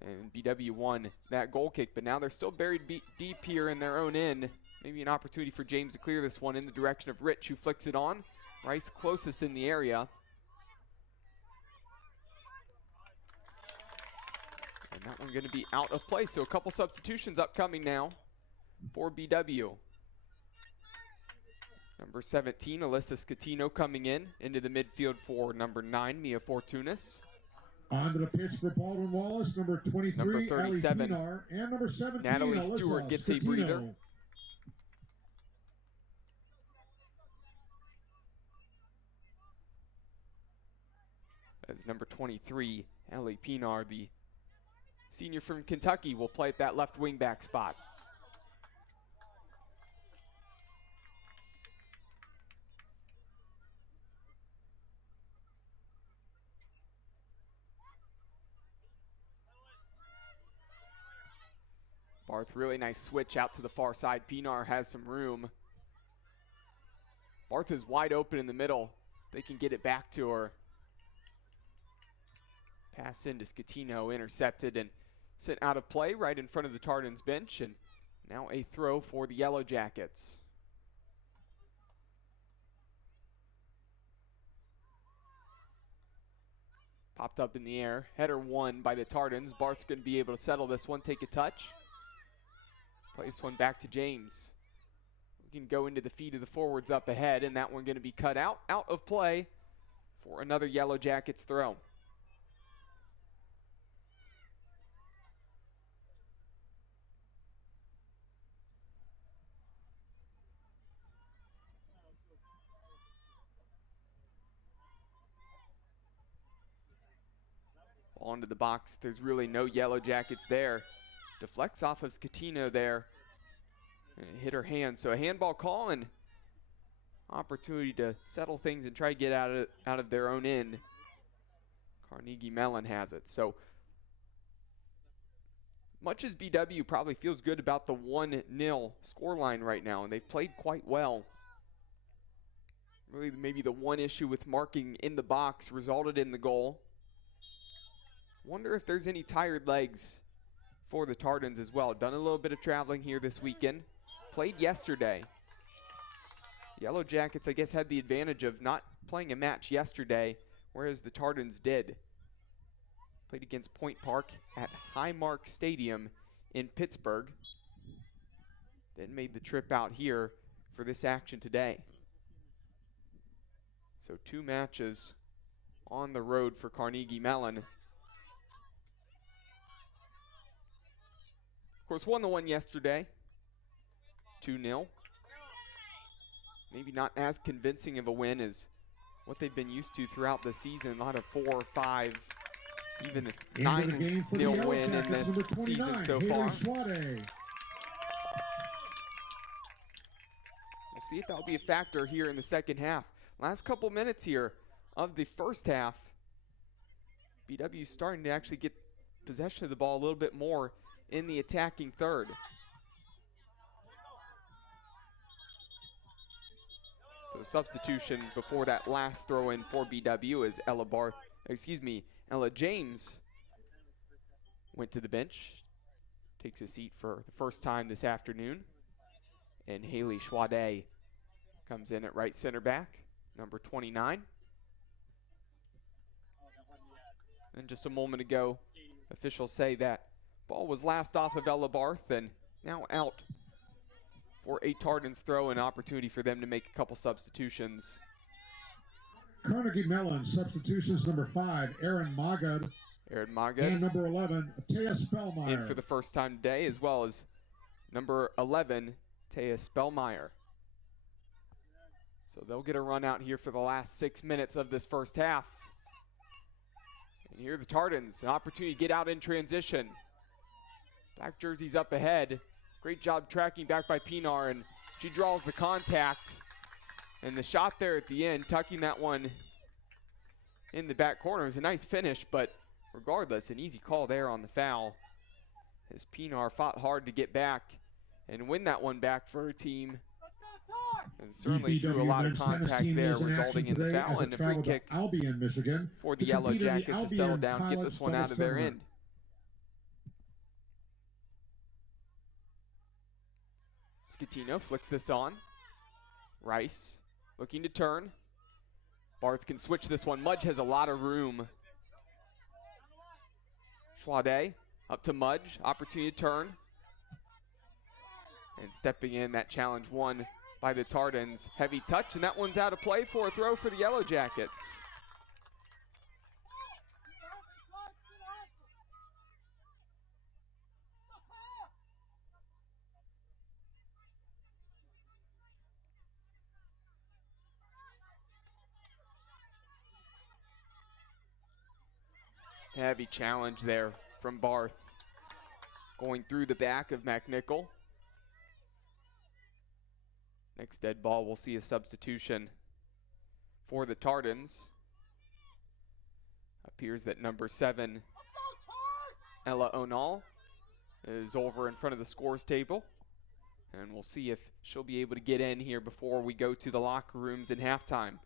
And BW won that goal kick, but now they're still buried deep here in their own end. Maybe an opportunity for James to clear this one in the direction of Rich, who flicks it on. Rice closest in the area. And that one going to be out of play, so a couple substitutions upcoming now for BW. Number 17, Alyssa Scatino coming into the midfield for number 9, Mia Fortunis. Onto the pitch for Baldwin Wallace, number 23, number 37, Pinar, and number 17, Natalie Alyssa Stewart gets Scatino. a breather. As number 23, Ellie Pinar, the senior from Kentucky, will play at that left wing back spot. Barth, really nice switch out to the far side. Pinar has some room. Barth is wide open in the middle. They can get it back to her. Pass into Scatino, intercepted and sent out of play right in front of the Tardans bench, and now a throw for the Yellow Jackets. Popped up in the air. Header won by the Tardans. Barth's going to be able to settle this one, take a touch. Place one back to James. We can go into the feet of the forwards up ahead, and that one going to be cut out of play for another Yellow Jackets throw. Ball into the box. There's really no Yellow Jackets there. Deflects off of Scatino there. And it hit her hand. So a handball call and opportunity to settle things and try to get out of their own end. Carnegie Mellon has it. So much as BW probably feels good about the 1-0 scoreline right now, and they've played quite well. Really maybe the one issue with marking in the box resulted in the goal. Wonder if there's any tired legs for the Tardans as well. Done a little bit of traveling here this weekend. Played yesterday. Yellow Jackets, I guess, had the advantage of not playing a match yesterday, whereas the Tardans did. Played against Point Park at Highmark Stadium in Pittsburgh. Then made the trip out here for this action today. So 2 matches on the road for Carnegie Mellon. Of course, won the one yesterday, 2-0. Maybe not as convincing of a win as what they've been used to throughout the season. A lot of 4 or 5, even 9-0 win in this season so far. We'll see if that will be a factor here in the second half. Last couple minutes here of the first half. BW starting to actually get possession of the ball a little bit more in the attacking third. So substitution before that last throw in for BW as Ella James went to the bench, takes a seat for the first time this afternoon. And Haley Schwade comes in at right center back, number 29. And just a moment ago, officials say that ball was last off of Ella Barth and now out for a Tardens throw, an opportunity for them to make a couple substitutions. Carnegie Mellon substitutions: number 5, Aaron Magad. And number 11, Taya Spellmeyer. In for the first time today, as well as number 11, Taya Spellmeyer. So they'll get a run out here for the last 6 minutes of this first half. And here are the Tardens, an opportunity to get out in transition. Black jerseys up ahead. Great job tracking back by Pinar, and she draws the contact. And the shot there at the end, tucking that one in the back corner. It was a nice finish, but regardless, an easy call there on the foul. As Pinar fought hard to get back and win that one back for her team. And certainly drew a lot of contact there, resulting in the foul and a free kick for the Yellow Jackets to settle down, get this one out of their end. Scatino flicks this on. Rice looking to turn. Barth can switch this one. Mudge has a lot of room. Schwade up to Mudge. Opportunity to turn. And stepping in, that challenge won by the Tardens. Heavy touch, and that one's out of play for a throw for the Yellow Jackets. Heavy challenge there from Barth. Going through the back of McNichol. Next dead ball, we'll see a substitution for the Tardens. Appears that number 7, Ella Onal, is over in front of the scores table. And we'll see if she'll be able to get in here before we go to the locker rooms in halftime.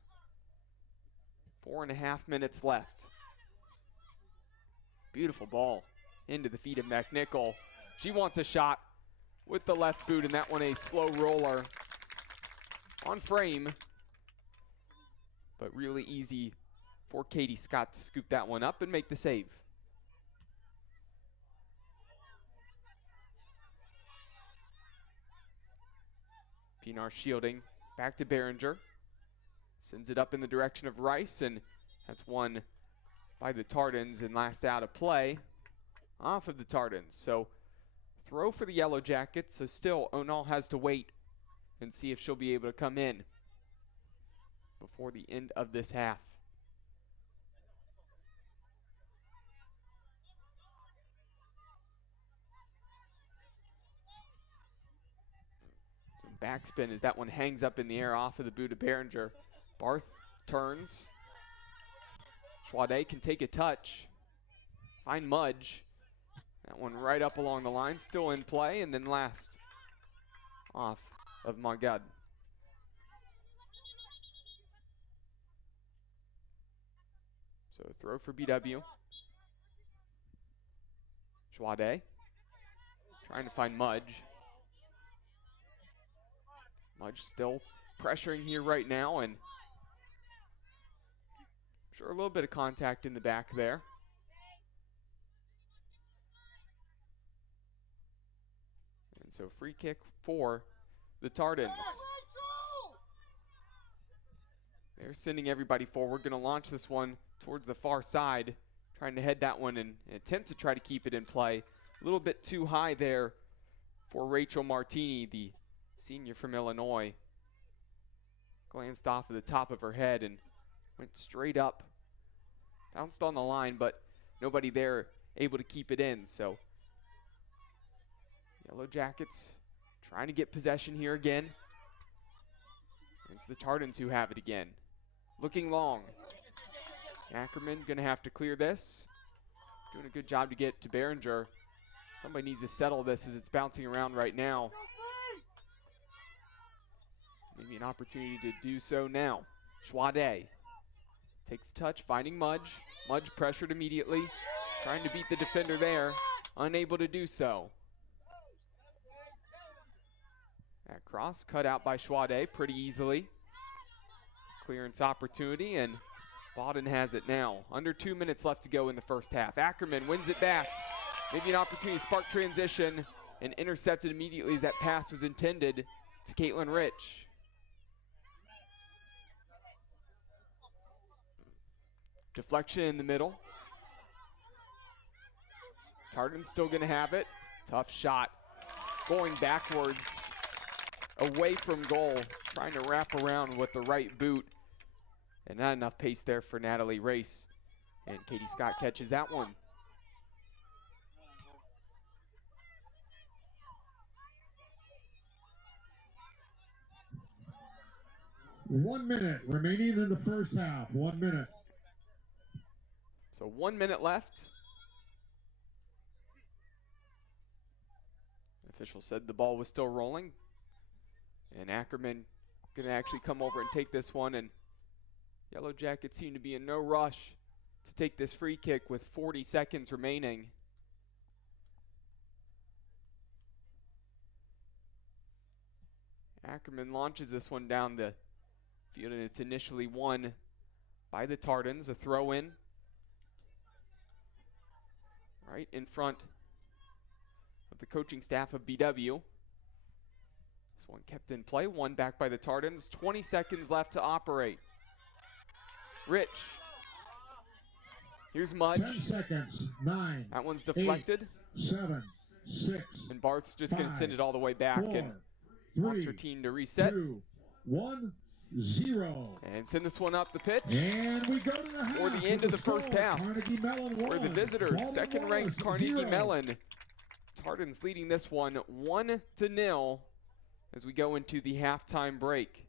4.5 minutes left. Beautiful ball into the feet of McNichol. She wants a shot with the left boot, and that one a slow roller on frame. But really easy for Katie Scott to scoop that one up and make the save. Pinar shielding, back to Behringer. Sends it up in the direction of Rice, and that's one by the Tardens and last out of play off of the Tardens. So throw for the Yellow Jackets. So still Onal has to wait and see if she'll be able to come in before the end of this half. Some backspin as that one hangs up in the air off of the boot of Behringer. Barth turns. Schwade can take a touch, find Mudge. That one right up along the line, still in play, and then last off of Magad. So throw for BW. Schwade trying to find Mudge. Mudge still pressuring here right now, and sure, a little bit of contact in the back there. And so free kick for the Tardens. They're sending everybody forward. Going to launch this one towards the far side. Trying to head that one and attempt to try to keep it in play. A little bit too high there for Rachel Martini, the senior from Illinois. Glanced off of the top of her head and went straight up. Bounced on the line, but nobody there able to keep it in. So Yellow Jackets trying to get possession here again. It's the Tardans who have it again. Looking long. Ackerman gonna have to clear this. Doing a good job to get to Behringer. Somebody needs to settle this as it's bouncing around right now. Maybe an opportunity to do so now. Schwade takes touch, finding Mudge. Mudge pressured immediately. Trying to beat the defender there. Unable to do so. That cross cut out by Schwade pretty easily. Clearance opportunity, and Bawden has it now. Under 2 minutes left to go in the first half. Ackerman wins it back. Maybe an opportunity to spark transition, and intercepted immediately as that pass was intended to Caitlin Rich. Deflection in the middle. Tardon's still going to have it. Tough shot. Going backwards, away from goal, trying to wrap around with the right boot. And not enough pace there for Natalie Race. And Katie Scott catches that one. One minute remaining in the first half. 1 minute. So 1 minute left. The official said the ball was still rolling. And Ackerman going to actually come over and take this one. And Yellow Jackets seem to be in no rush to take this free kick with 40 seconds remaining. Ackerman launches this one down the field, and it's initially won by the Tardans. A throw in right in front of the coaching staff of BW. This one kept in play, one back by the Tardans. 20 seconds left to operate. Rich. Here's Mudge. 10 seconds. 9. That one's deflected. 8, 7, 6. And Barth's just going to send it all the way back 4, and wants her team to reset. 2, 1, 0. And send this one up the pitch. And we go to the half. For the end of the first half. Carnegie Mellon Where the 1, visitors, Baldwin second-ranked Wallace Carnegie 0. Mellon. Tardans leading this one 1-0 as we go into the halftime break.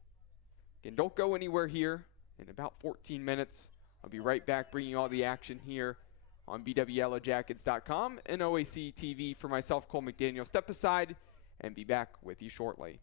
Again, don't go anywhere here. In about 14 minutes, I'll be right back bringing you all the action here on BWYellowJackets.com and OAC TV. For myself, Cole McDaniel, step aside and be back with you shortly.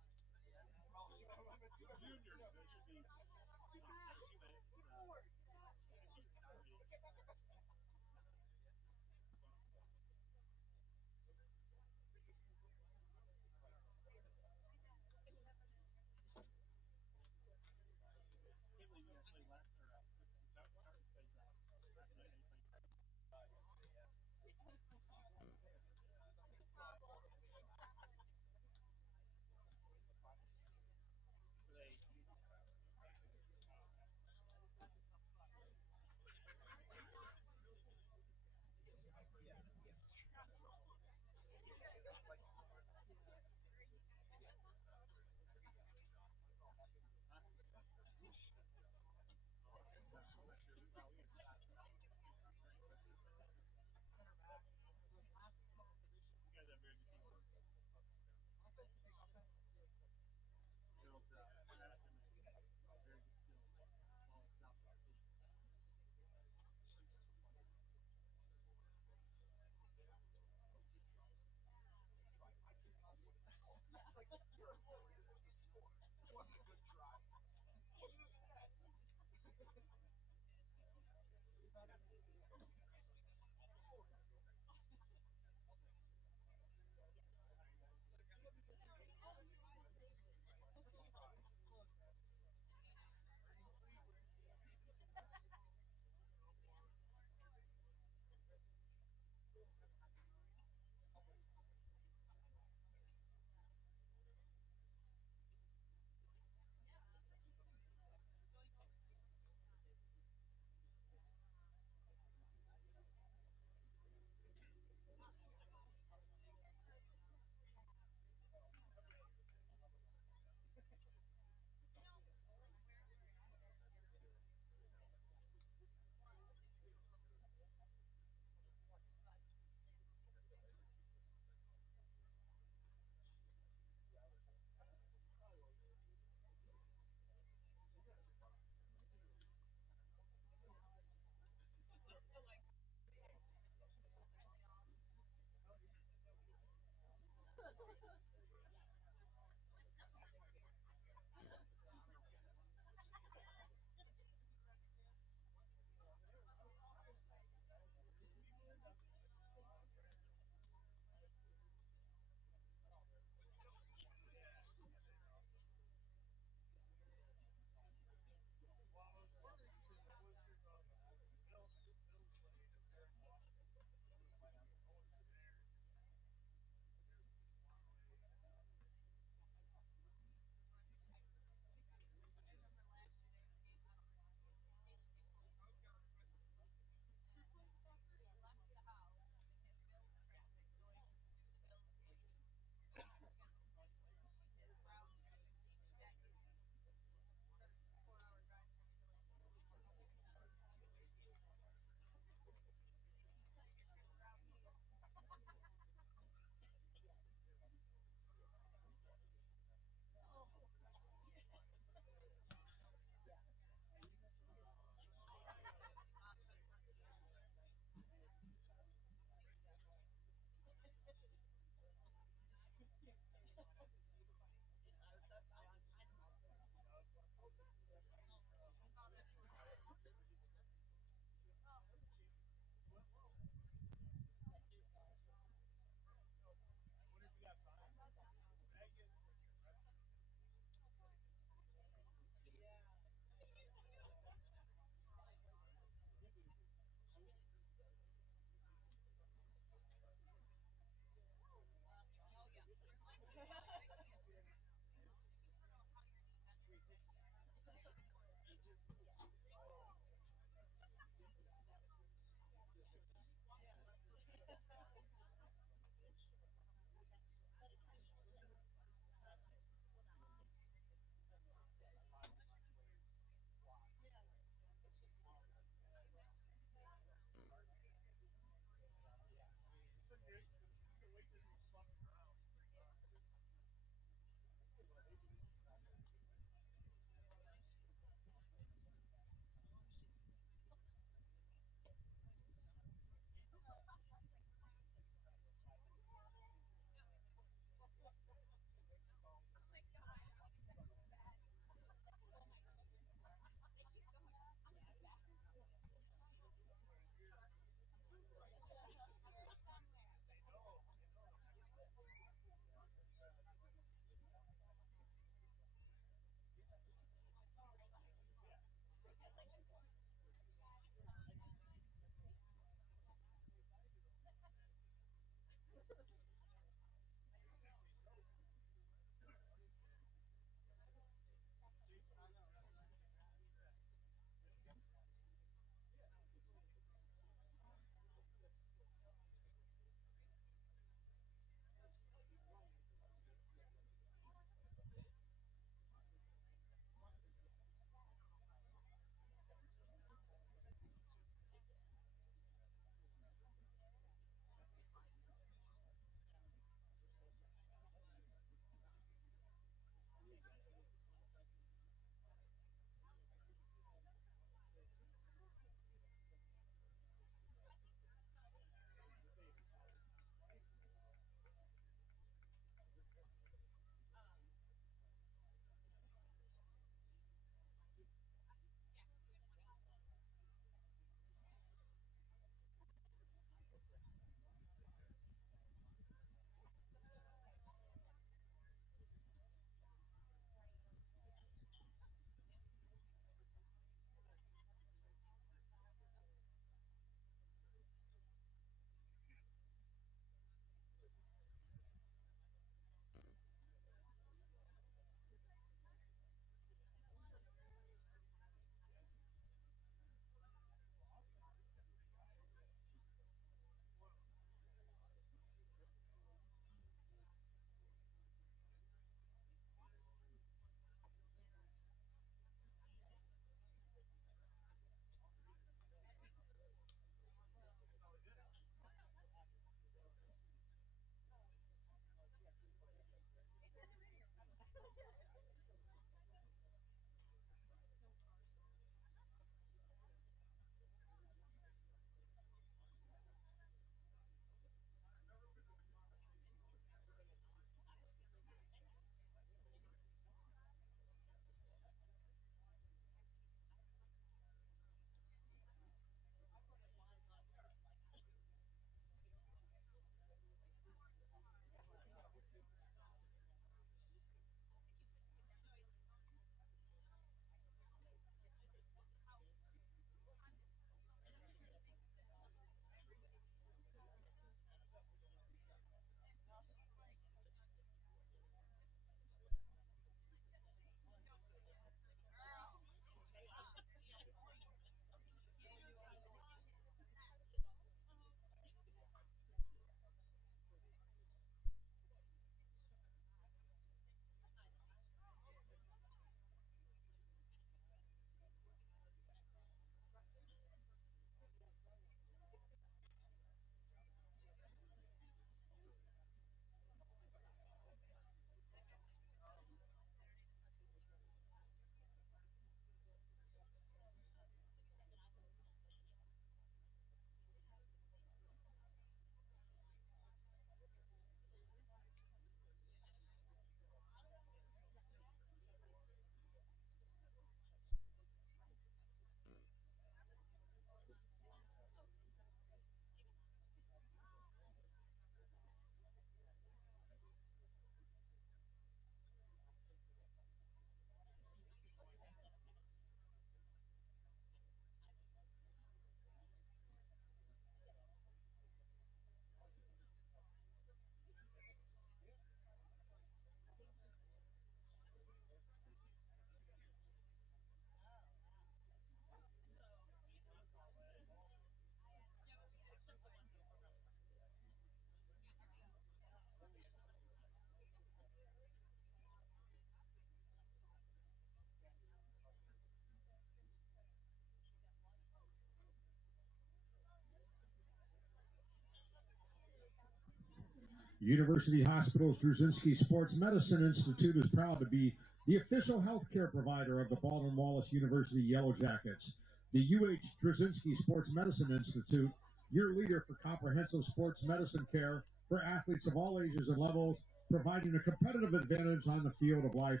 University Hospital's Drzezinski Sports Medicine Institute is proud to be the official healthcare provider of the Baldwin Wallace University Yellow Jackets. The UH Drzezinski Sports Medicine Institute, your leader for comprehensive sports medicine care for athletes of all ages and levels, providing a competitive advantage on the field of life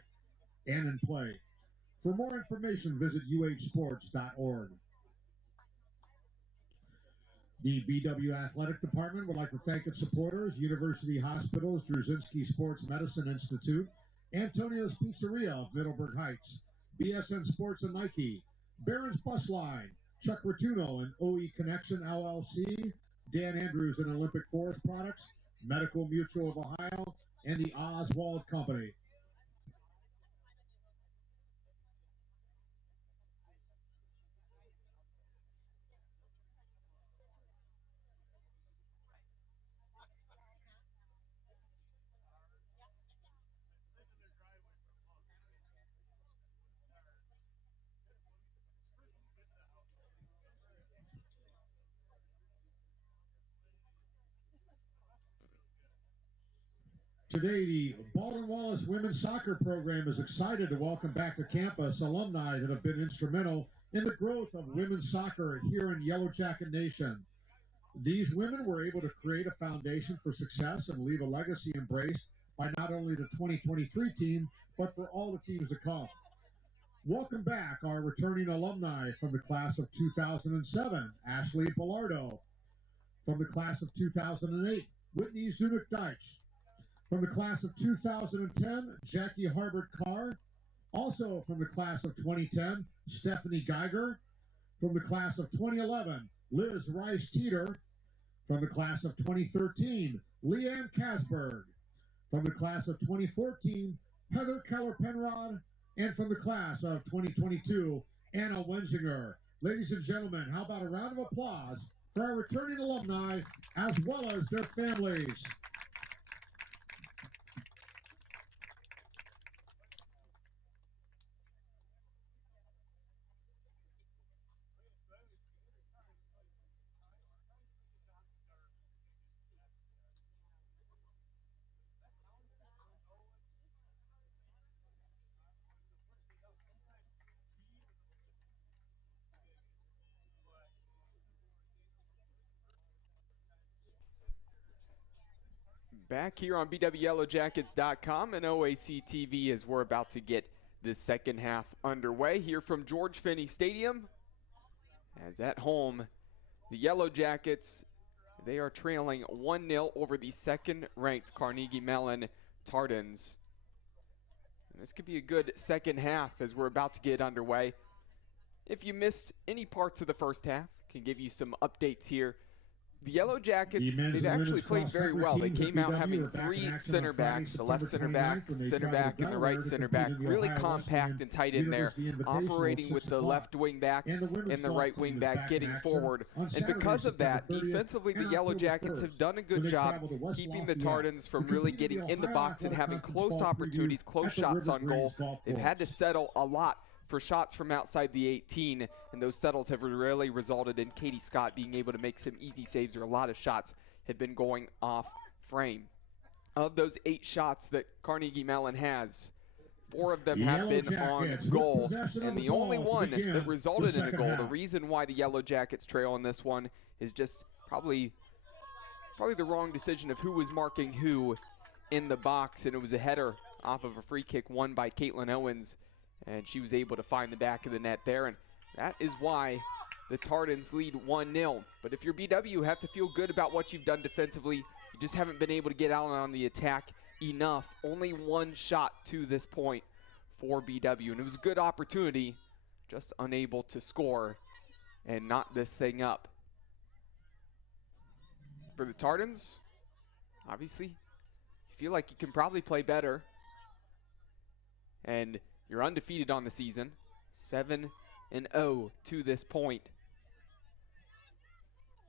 and in play. For more information, visit uhsports.org. The BW Athletic Department would like to thank its supporters, University Hospital's Drzezinski Sports Medicine Institute, Antonio's Pizzeria of Middleburg Heights, BSN Sports and Nike, Barron's Bus Line, Chuck Rotuno and OE Connection LLC, Dan Andrews and Olympic Forest Products, Medical Mutual of Ohio, and the Oswald Company. Today, the Baldwin Wallace Women's Soccer Program is excited to welcome back to campus alumni that have been instrumental in the growth of women's soccer here in Yellow Jacket Nation. These women were able to create a foundation for success and leave a legacy embraced by not only the 2023 team, but for all the teams to come. Welcome back our returning alumni from the class of 2007, Ashley Bellardo. From the class of 2008, Whitney Zunick-Deitch. From the class of 2010, Jackie Harbert-Carr. Also from the class of 2010, Stephanie Geiger. From the class of 2011, Liz Rice-Teeter. From the class of 2013, Leanne Kasberg. From the class of 2014, Heather Keller-Penrod. And from the class of 2022, Anna Wenzinger. Ladies and gentlemen, how about a round of applause for our returning alumni as well as their families. Back here on BWYellowJackets.com and OAC TV as we're about to get this second half underway here from George Finnie Stadium. As at home, the Yellow Jackets, they are trailing 1-0 over the second-ranked Carnegie Mellon Tardens. And this could be a good second half as we're about to get underway. If you missed any parts of the first half, can give you some updates here. The Yellow Jackets, they've actually played very well. They came out having three center backs, the left center back, and the right center back, really compact and tight in there, operating with the left wing back and the right wing back getting forward. And because of that, defensively, the Yellow Jackets have done a good job keeping the Tardens from really getting in the box and having close opportunities, close shots on goal. They've had to settle a lot for shots from outside the 18, and those settles have really resulted in Katie Scott being able to make some easy saves, or a lot of shots have been going off frame. Of those 8 shots that Carnegie Mellon has, 4 of them have been on goal, and the only one that resulted in a goal, the reason why the Yellow Jackets trail on this one is just probably the wrong decision of who was marking who in the box, and it was a header off of a free kick won by Caitlin Owens. And she was able to find the back of the net there, and that is why the Tardens lead 1-0. But if you're BW, you have to feel good about what you've done defensively. You just haven't been able to get out on the attack enough. Only 1 shot to this point for BW, and it was a good opportunity, just unable to score and knot this thing up. For the Tardens, obviously, you feel like you can probably play better. And you're undefeated on the season, 7-0 to this point.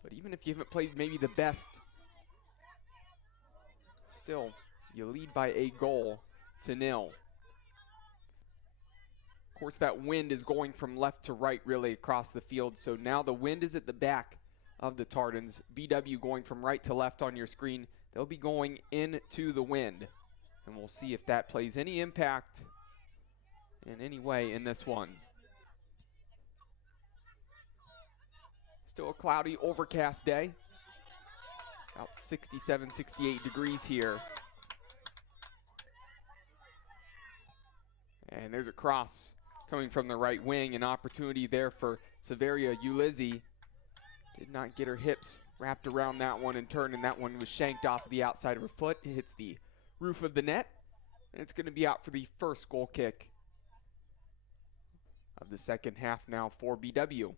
But even if you haven't played maybe the best, still, you lead by a goal to 0. Of course, that wind is going from left to right really across the field, so now the wind is at the back of the Tardens. BW going from right to left on your screen. they'll be going into the wind. And we'll see if that plays any impact in any way in this one. Still a cloudy, overcast day. About 67, 68 degrees here. And there's a cross coming from the right wing. An opportunity there for Severia Ulizzi. Did not get her hips wrapped around that one and turned, and that one was shanked off the outside of her foot. It hits the roof of the net, and it's going to be out for the first goal kick of the second half now for BW.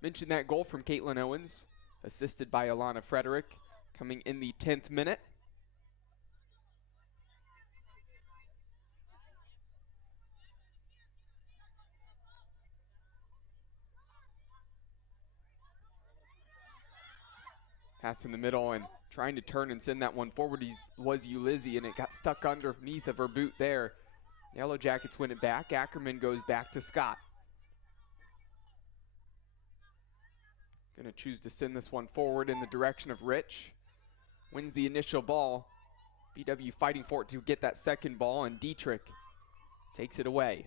Mentioned that goal from Caitlin Owens, assisted by Alana Frederick, coming in the 10th minute. Pass in the middle and trying to turn and send that one forward was Ulizzi, and it got stuck underneath of her boot there. Yellow Jackets win it back. Ackerman goes back to Scott. Going to choose to send this one forward in the direction of Rich. Wins the initial ball. BW fighting for it to get that second ball, and Dietrich takes it away.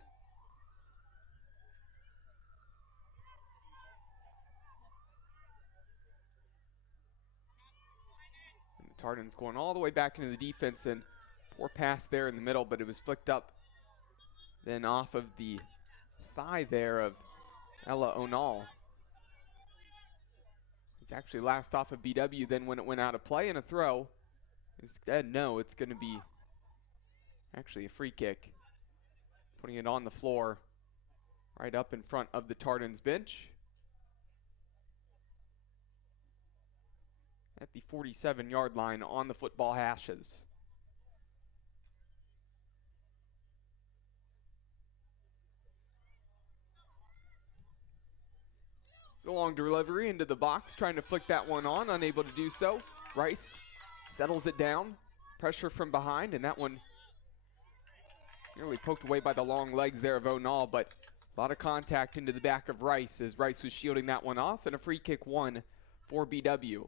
And the Tardans going all the way back into the defense, and poor pass there in the middle, but it was flicked up then off of the thigh there of Ella Onal. It's actually last off of BW then when it went out of play, and a throw. Instead, no, it's going to be actually a free kick. Putting it on the floor right up in front of the Tardans bench. At the 47-yard line on the football hashes. The long delivery into the box, trying to flick that one on, unable to do so. Rice settles it down, pressure from behind, and that one nearly poked away by the long legs there of Onal, but a lot of contact into the back of Rice as Rice was shielding that one off, and a free kick one for BW.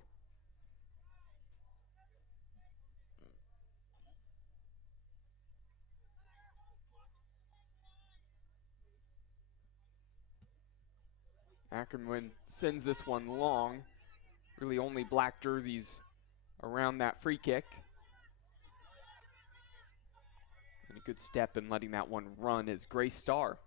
Ackerman sends this one long. Really only black jerseys around that free kick. And a good step in letting that one run is Grace Starr.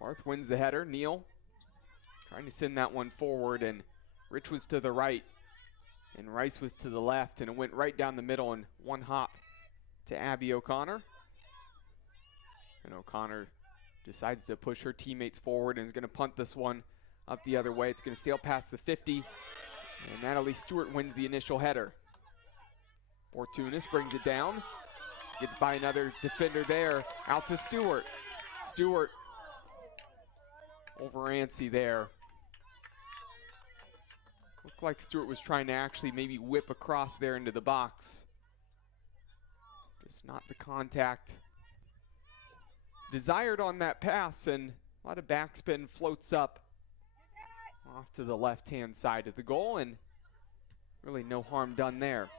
Barth wins the header. Neal trying to send that one forward, and Rich was to the right. And Rice was to the left, and it went right down the middle in one hop to Abby O'Connor. And O'Connor decides to push her teammates forward and is going to punt this one up the other way. It's going to sail past the 50, and Natalie Stewart wins the initial header. Fortunis brings it down, gets by another defender there, out to Stewart. Stewart over Anstey there. Looked like Stewart was trying to actually maybe whip across there into the box. Just not the contact desired on that pass, and a lot of backspin floats up off to the left-hand side of the goal, and really no harm done there.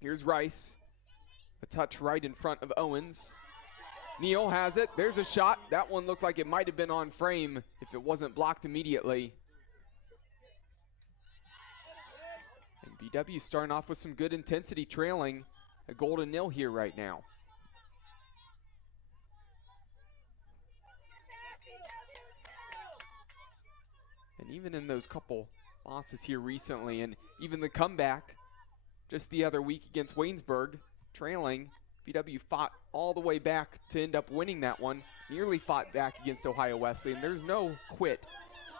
Here's Rice, a touch right in front of Owens. Neal has it. There's a shot. That one looked like it might have been on frame if it wasn't blocked immediately. BW starting off with some good intensity, trailing a 0-0 here right now. And even in those couple losses here recently, and even the comeback just the other week against Waynesburg, trailing, BW fought all the way back to end up winning that one, nearly fought back against Ohio Wesleyan. There's no quit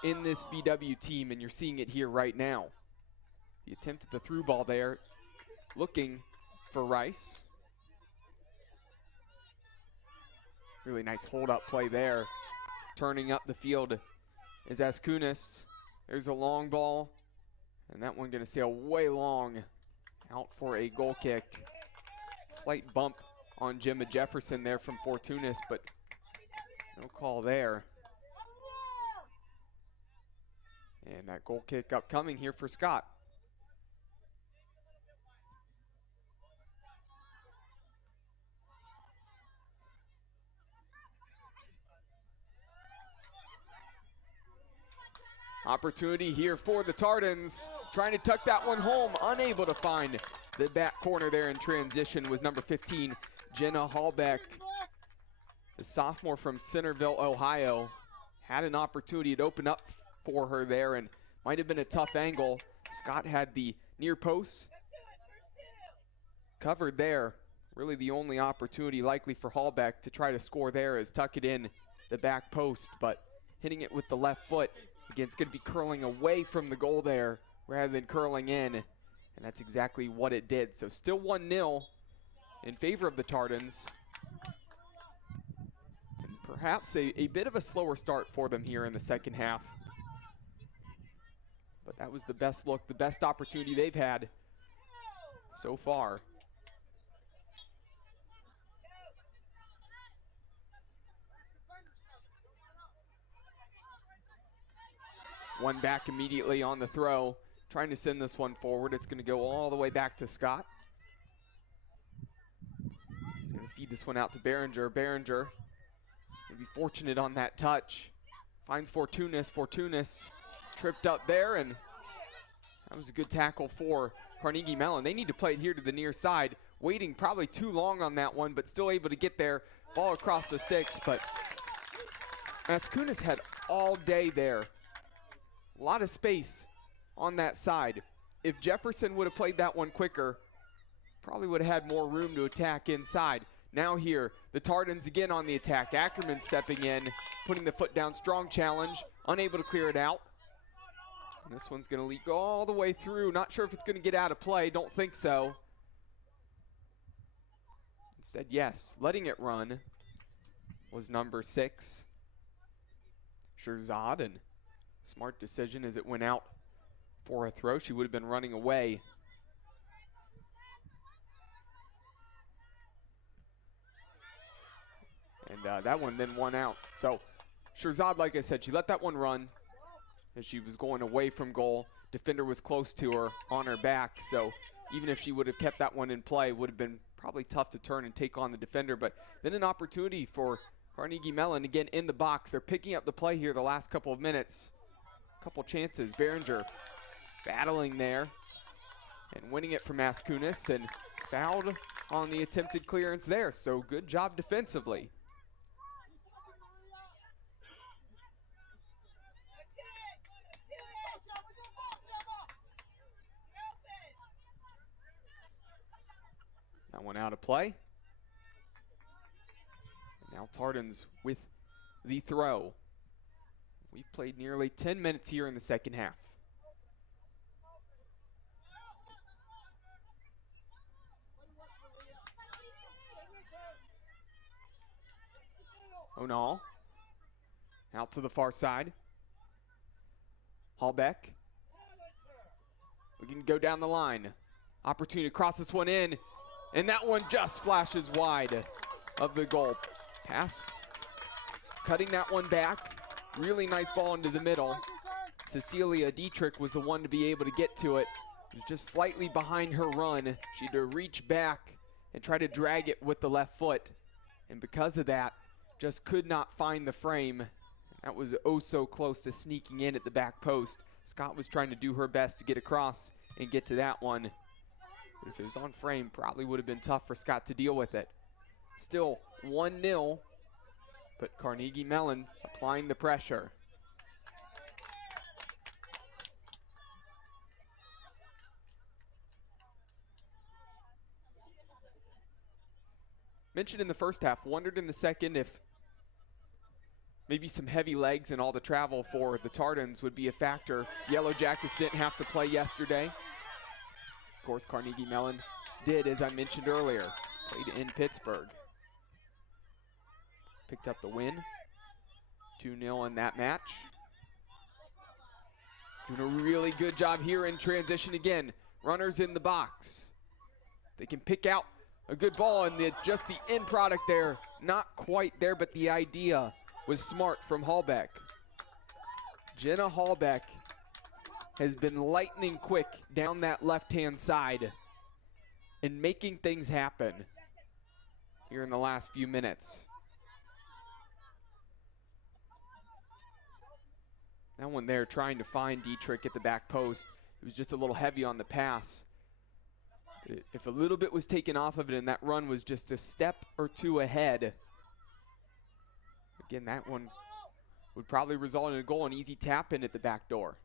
in this BW team, and you're seeing it here right now. The attempt at the through ball there, looking for Rice. Really nice hold-up play there. Turning up the field is Askunis. There's a long ball, and that one gonna sail way long, out for a goal kick. Slight bump on Gemma Jefferson there from Fortunis, but no call there. And that goal kick upcoming here for Scott. Opportunity here for the Tardans, trying to tuck that one home, unable to find the back corner there in transition was number 15, Jenna Hallbeck. The sophomore from Centerville, Ohio, had an opportunity to open up for her there and might have been a tough angle. Scott had the near post covered there. Really the only opportunity likely for Hallbeck to try to score there is tuck it in the back post, but hitting it with the left foot. Again, it's going to be curling away from the goal there rather than curling in, and that's exactly what it did. So still 1-0 in favor of the Tardans. And perhaps a bit of a slower start for them here in the second half. But that was the best look, the best opportunity they've had so far. One back immediately on the throw, trying to send this one forward. It's going to go all the way back to Scott. He's going to feed this one out to Behringer. Behringer will be fortunate on that touch. Finds Fortunis. Fortunis tripped up there, and that was a good tackle for Carnegie Mellon. They need to play it here to the near side. Waiting probably too long on that one, but still able to get there. Ball across the 6, but Maskunis had all day there. A lot of space on that side. If Jefferson would have played that one quicker, probably would have had more room to attack inside. Now here, the Tardans again on the attack. Ackerman stepping in, putting the foot down, strong challenge, unable to clear it out. And this one's going to leak all the way through. Not sure if it's going to get out of play, don't think so. Instead, yes, letting it run was number 6, Sherzad, and smart decision as it went out for a throw. She would have been running away. And that one then won out. So Sherzad, like I said, she let that one run as she was going away from goal. Defender was close to her on her back. So even if she would have kept that one in play, it would have been probably tough to turn and take on the defender. But then an opportunity for Carnegie Mellon again in the box. They're picking up the play here the last couple of minutes. Couple chances. Behringer battling there and winning it from Maskunis and fouled on the attempted clearance there. So good job defensively. That one out of play. And now Tardans with the throw. We've played nearly 10 minutes here in the second half. O'Nall out to the far side. Hallbeck. We can go down the line. Opportunity to cross this one in, and that one just flashes wide of the goal. Pass, cutting that one back. Really nice ball into the middle. Cecilia Dietrich was the one to be able to get to it. It was just slightly behind her run. She had to reach back and try to drag it with the left foot. And because of that, just could not find the frame. That was oh so close to sneaking in at the back post. Scott was trying to do her best to get across and get to that one. But if it was on frame, probably would have been tough for Scott to deal with it. Still 1-0. But Carnegie Mellon applying the pressure. Mentioned in the first half, wondered in the second if maybe some heavy legs and all the travel for the Tardans would be a factor. Yellow Jackets didn't have to play yesterday. Of course, Carnegie Mellon did, as I mentioned earlier, played in Pittsburgh. Picked up the win, 2-0 in that match. Doing a really good job here in transition again. Runners in the box. They can pick out a good ball, and just the end product there, not quite there, but the idea was smart from Hallbeck. Jenna Hallbeck has been lightning quick down that left-hand side and making things happen here in the last few minutes. That one there trying to find Dietrich at the back post. It was just a little heavy on the pass. If a little bit was taken off of it and that run was just a step or two ahead, again, that one would probably result in a goal, an easy tap in at the back door.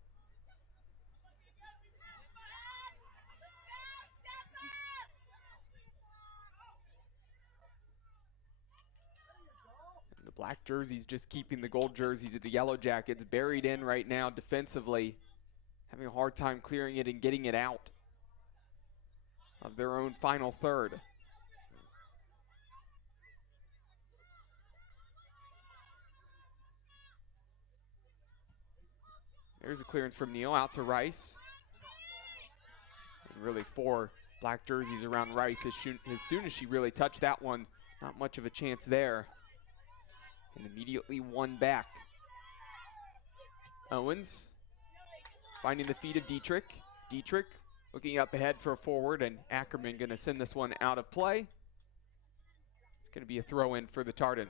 And the black jerseys just keeping the gold jerseys at the Yellow Jackets buried in right now defensively, having a hard time clearing it and getting it out of their own final third. There's a clearance from Neal out to Rice. And really 4 black jerseys around Rice. As soon as she really touched that one, not much of a chance there. And immediately one back. Owens finding the feet of Dietrich. Dietrich looking up ahead for a forward, and Ackerman going to send this one out of play. It's going to be a throw in for the Tardens.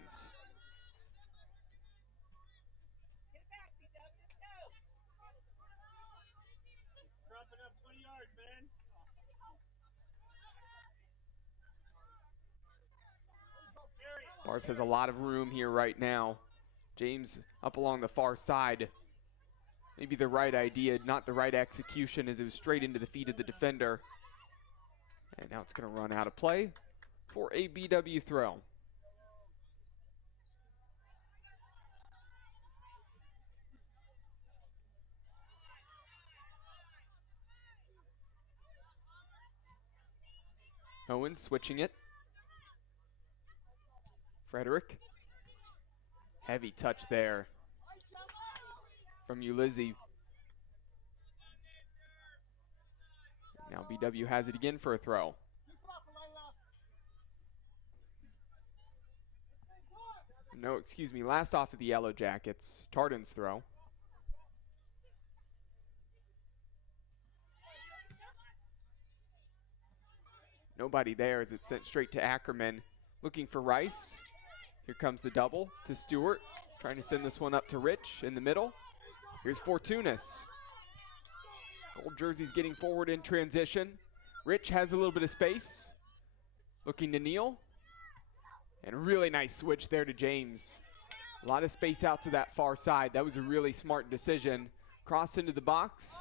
Barth has a lot of room here right now. James up along the far side. Maybe the right idea, not the right execution, as it was straight into the feet of the defender. And now it's going to run out of play for a BW throw. Owens switching it. Frederick. Heavy touch there from Ulizzi. Now BW has it again for a throw. No, excuse me, last off of the Yellow Jackets. Tardens throw. Nobody there as it's sent straight to Ackerman. Looking for Rice. Here comes the double to Stewart. Trying to send this one up to Rich in the middle. Here's Fortunas. Gold jerseys getting forward in transition. Rich has a little bit of space. Looking to Neal. And a really nice switch there to James. A lot of space out to that far side. That was a really smart decision. Cross into the box.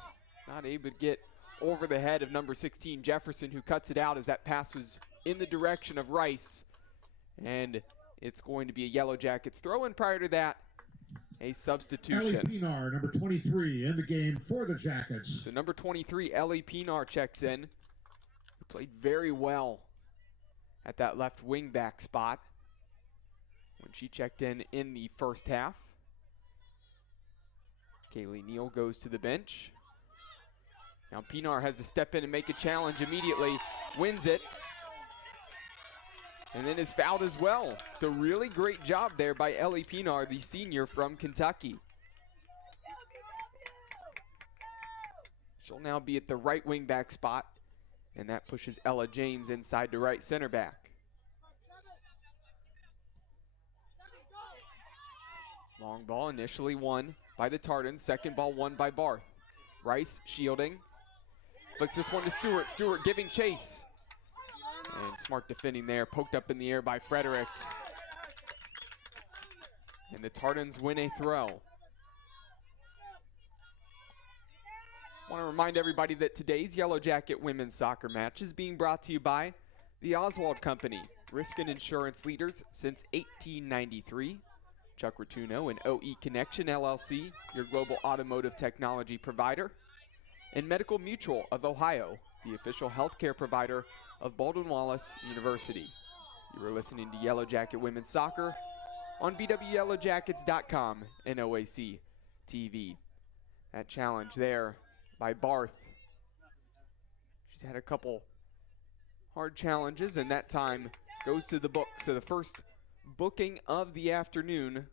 Not able to get over the head of number 16, Jefferson, who cuts it out as that pass was in the direction of Rice. And it's going to be a Yellow Jackets throw, and prior to that, a substitution. Ellie Pinar, number 23, in the game for the Jackets. So number 23, Ellie Pinar checks in. Who played very well at that left wing back spot when she checked in the first half. Kaylee Neal goes to the bench. Now Pinar has to step in and make a challenge immediately. Wins it. And then is fouled as well. So really great job there by Ellie Pinar, the senior from Kentucky. She'll now be at the right wing back spot, and that pushes Ella James inside to right center back. Long ball initially won by the Tardens. Second ball won by Barth. Rice shielding. Flicks this one to Stewart. Stewart giving chase. And smart defending there, poked up in the air by Frederick. And the Tardens win a throw. I want to remind everybody that today's Yellow Jacket women's soccer match is being brought to you by the Oswald Company, risk and insurance leaders since 1893. Chuck Rotuno and OE Connection LLC, your global automotive technology provider. And Medical Mutual of Ohio, the official healthcare provider of Baldwin Wallace University. You are listening to Yellow Jacket Women's Soccer on BWYellowJackets.com and OAC TV. That challenge there by Barth. She's had a couple hard challenges, and that time goes to the book. So the first booking of the afternoon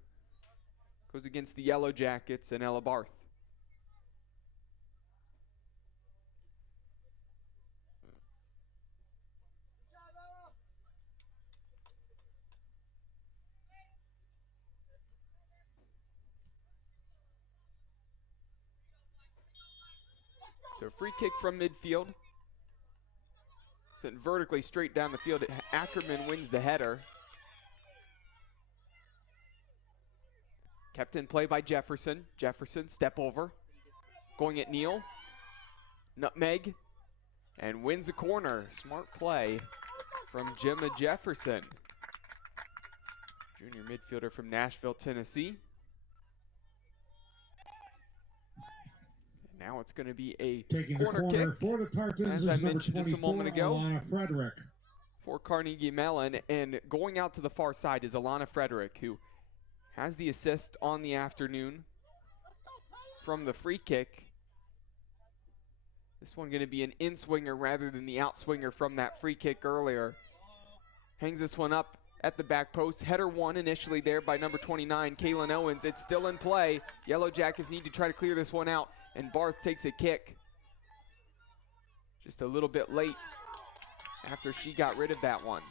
goes against the Yellow Jackets and Ella Barth. So free kick from midfield. Sent vertically straight down the field. Ackerman wins the header. Kept in play by Jefferson. Jefferson, step over. Going at Neal. Nutmeg. And wins the corner. Smart play from Gemma Jefferson. Junior midfielder from Nashville, Tennessee. Now it's going to be a corner kick, for the Tartans, as I mentioned just a moment ago, for Carnegie Mellon. And going out to the far side is Alana Frederick, who has the assist on the afternoon from the free kick. This one going to be an in-swinger rather than the outswinger from that free kick earlier. Hangs this one up at the back post. Header one initially there by number 29, Kaylin Owens. It's still in play. Yellow Jackets need to try to clear this one out, and Barth takes a kick. Just a little bit late after she got rid of that one.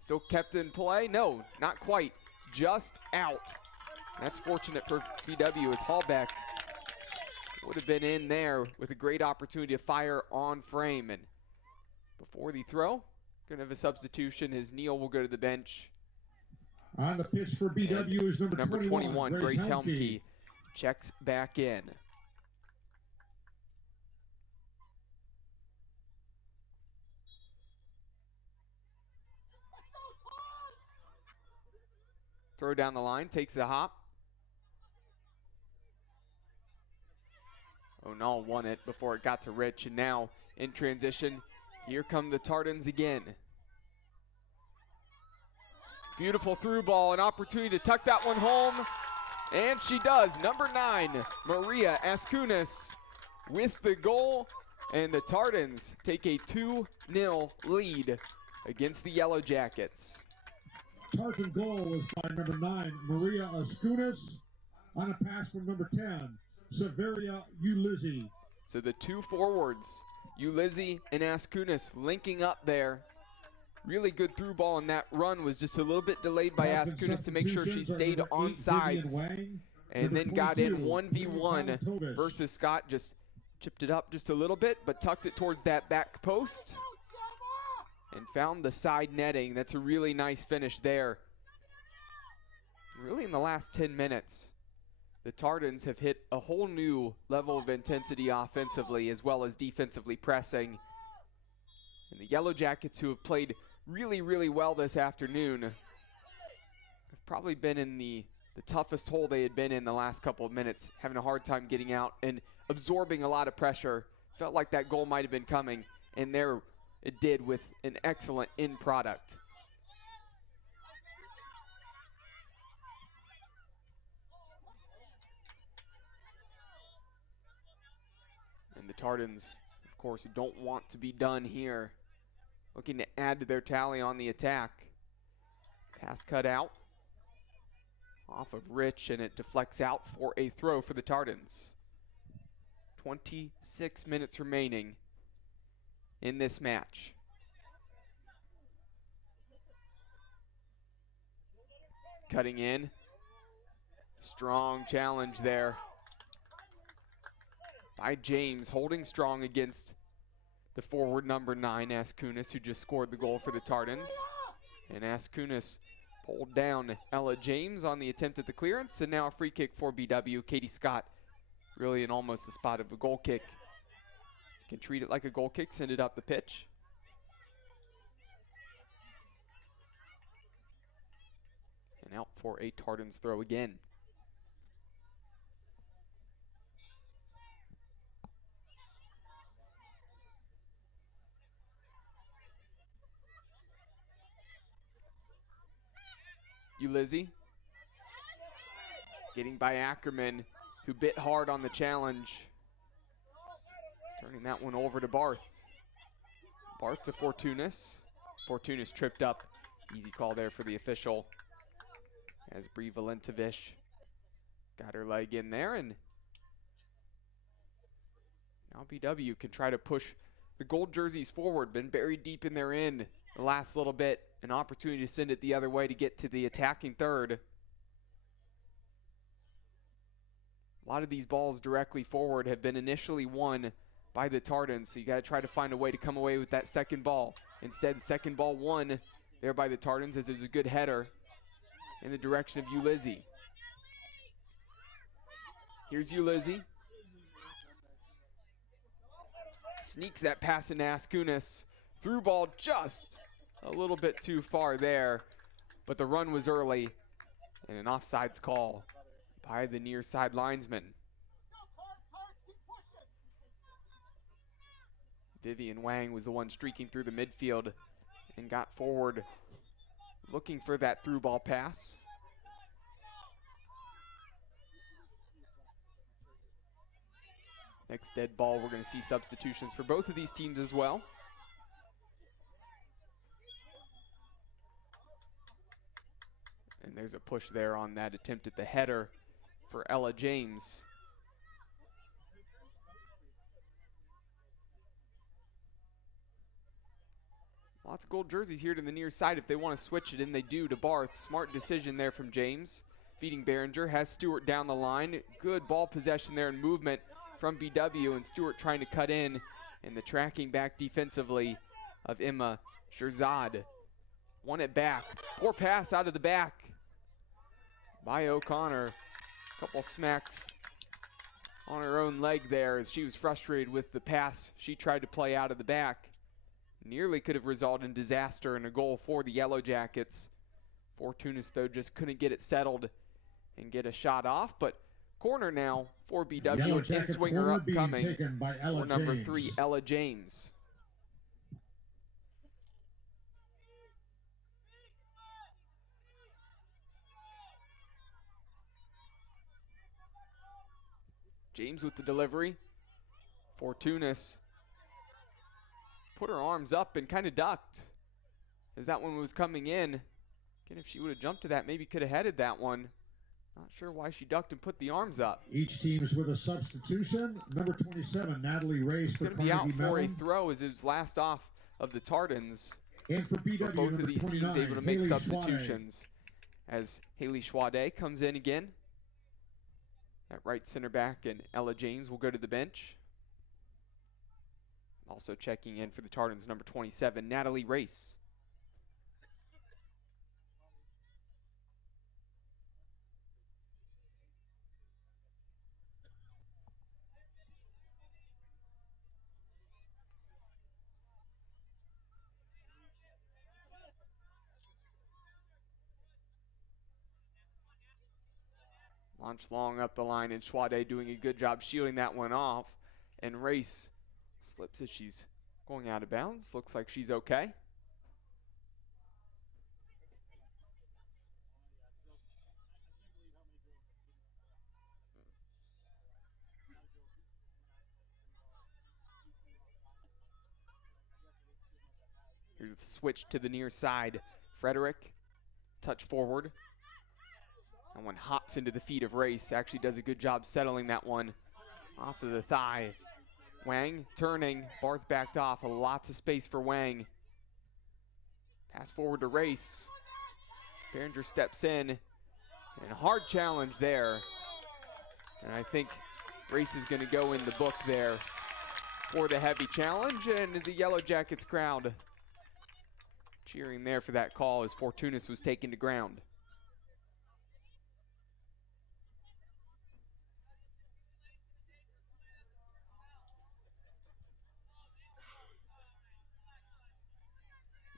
Still kept in play? No, not quite. Just out. That's fortunate for BW, as Hallbeck would have been in there with a great opportunity to fire on frame. And before the throw, going to have a substitution as Neal will go to the bench. On the pitch for BW is number 21, Grace Helmke. Checks back in. Throw down the line, takes a hop. O'Neill won it before it got to Rich, and now in transition, here come the Tartans again. Beautiful through ball, an opportunity to tuck that one home, and she does. Number 9, Maria Askunis with the goal, and the Tartans take a 2-0 lead against the Yellow Jackets. Tartan goal was by number 9, Maria Askunis, on a pass from number 10, Severia Ulizzi. So the two forwards, Ulizzi and Askunis, linking up there. Really good through ball, and that run was just a little bit delayed by Askunis to make sure she stayed on sides, and then got in 1v1 versus Scott. Just chipped it up just a little bit, but tucked it towards that back post and found the side netting. That's a really nice finish there. Really in the last 10 minutes, the Tartans have hit a whole new level of intensity offensively as well as defensively pressing. And the Yellow Jackets, who have played really, really well this afternoon, have probably been in the toughest hole they had been in the last couple of minutes, having a hard time getting out and absorbing a lot of pressure. Felt like that goal might have been coming, and there it did with an excellent end product. And the Tartans, of course, who don't want to be done here, looking to add to their tally on the attack. Pass cut out off of Rich, and it deflects out for a throw for the Tartans. 26 minutes remaining in this match. Cutting in. Strong challenge there by James, holding strong against the forward number 9, Askunis, who just scored the goal for the Tartans. And Askunis pulled down Ella James on the attempt at the clearance, and now a free kick for BW. Katie Scott really in almost the spot of a goal kick. Can treat it like a goal kick, send it up the pitch. And out for a Tartans throw again. Ulizzi getting by Ackerman, who bit hard on the challenge. Turning that one over to Barth. Barth to Fortunis. Fortunis tripped up. Easy call there for the official. As Bree Valentovich got her leg in there, and now BW can try to push the gold jerseys forward. Been buried deep in their end the last little bit. An opportunity to send it the other way to get to the attacking third. A lot of these balls directly forward have been initially won by the Tardans, so you got to try to find a way to come away with that second ball. Instead, second ball won there by the Tardans, as it was a good header in the direction of Ulizzi. Here's Ulizzi. Sneaks that pass in Askunis. Through ball just a little bit too far there, but the run was early, and an offsides call by the near side linesman. Vivian Wang was the one streaking through the midfield and got forward looking for that through ball pass. Next dead ball, we're going to see substitutions for both of these teams as well. And there's a push there on that attempt at the header for Ella James. Lots of gold jerseys here to the near side if they want to switch it, and they do to Barth. Smart decision there from James. Feeding Behringer, has Stewart down the line. Good ball possession there and movement from BW, and Stewart trying to cut in, and the tracking back defensively of Emma Shirzad. Won it back. Poor pass out of the back by O'Connor. Couple smacks on her own leg there as she was frustrated with the pass she tried to play out of the back. Nearly could have resulted in disaster and a goal for the Yellow Jackets. Fortunis, though, just couldn't get it settled and get a shot off, but corner now for BW, and in-swinger upcoming for number 3, Ella James. James with the delivery. Fortunis put her arms up and kind of ducked as that one was coming in. Again, if she would have jumped to that, maybe could have headed that one. Not sure why she ducked and put the arms up. Each team is with a substitution. Number 27, Natalie Race for Carnegie Mellon. Going to be out for a throw as it was last off of the Tardans. And for BW, but both of these 29, teams able to make Haley substitutions as Haley Schwade comes in again. That right center back, and Ella James will go to the bench. Also checking in for the Tardans, number 27, Natalie Race. Launch long up the line, and Schwade doing a good job shielding that one off. And Race slips as she's going out of bounds. Looks like she's okay. Here's the switch to the near side. Frederick, touch forward. That one hops into the feet of Race. Actually does a good job settling that one off of the thigh. Wang turning. Barth backed off. Lots of space for Wang. Pass forward to Race. Behringer steps in. And a hard challenge there. And I think Race is going to go in the book there for the heavy challenge. And the Yellow Jackets crowd cheering there for that call as Fortunis was taken to ground.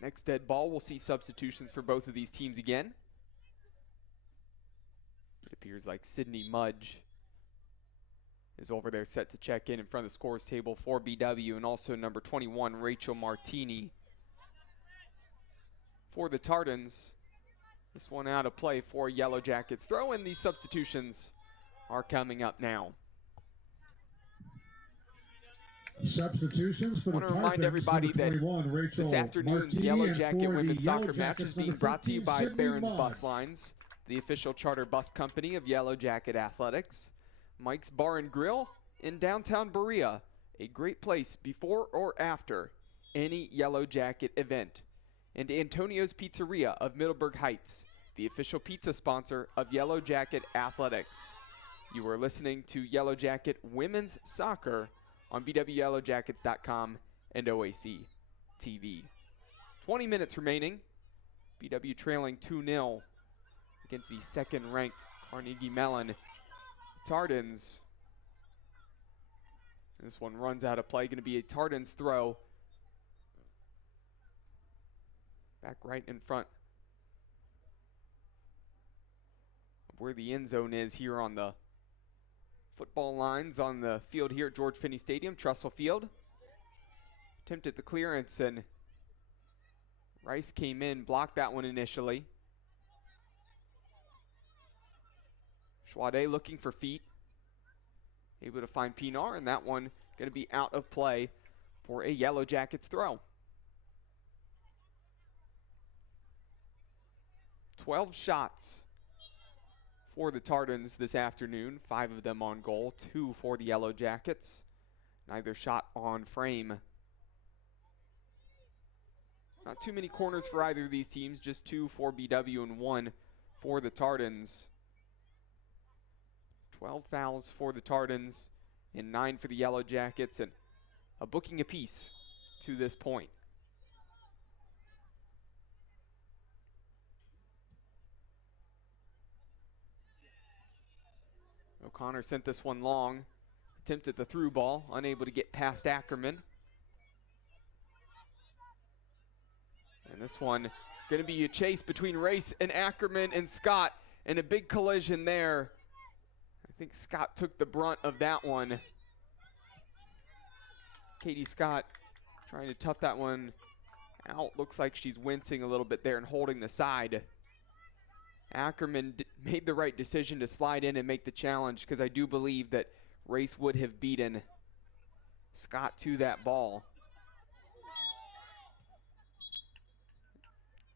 Next dead ball, we'll see substitutions for both of these teams again. It appears like Sydney Mudge is over there set to check in front of the scores table for BW, and also number 21, Rachel Martini for the Tardans. This one out of play for Yellow Jackets. Throw in these substitutions are coming up now. Substitutions for I want to remind everybody that this afternoon's Yellow Jacket women's soccer match is being brought to you by Barron's Bus Lines, the official charter bus company of Yellow Jacket Athletics. Mike's Bar and Grill in downtown Berea, a great place before or after any Yellow Jacket event. And Antonio's Pizzeria of Middleburg Heights, the official pizza sponsor of Yellow Jacket Athletics. You are listening to Yellow Jacket Women's Soccer on bwyellowjackets.com and OAC TV. 20 minutes remaining. BW trailing 2-0 against the second-ranked Carnegie Mellon Tardans. This one runs out of play. Going to be a Tardans throw. Back right in front of where the end zone is here on the football lines on the field here at George Finnie Stadium, Tressel Field. Attempted the clearance and Rice came in, blocked that one initially. Schwade looking for feet. Able to find Pinar, and that one going to be out of play for a Yellow Jackets throw. 12 shots for the Tardans this afternoon, 5 of them on goal, 2 for the Yellow Jackets. Neither shot on frame. Not too many corners for either of these teams, just 2 for BW and 1 for the Tardans. 12 fouls for the Tardans and 9 for the Yellow Jackets, and a booking apiece to this point. O'Connor sent this one long, attempted the through ball, unable to get past Ackerman. And this one going to be a chase between Race and Ackerman and Scott, and a big collision there. I think Scott took the brunt of that one. Katie Scott trying to tough that one out. Looks like she's wincing a little bit there and holding the side. Ackerman made the right decision to slide in and make the challenge, because I do believe that Race would have beaten Scott to that ball.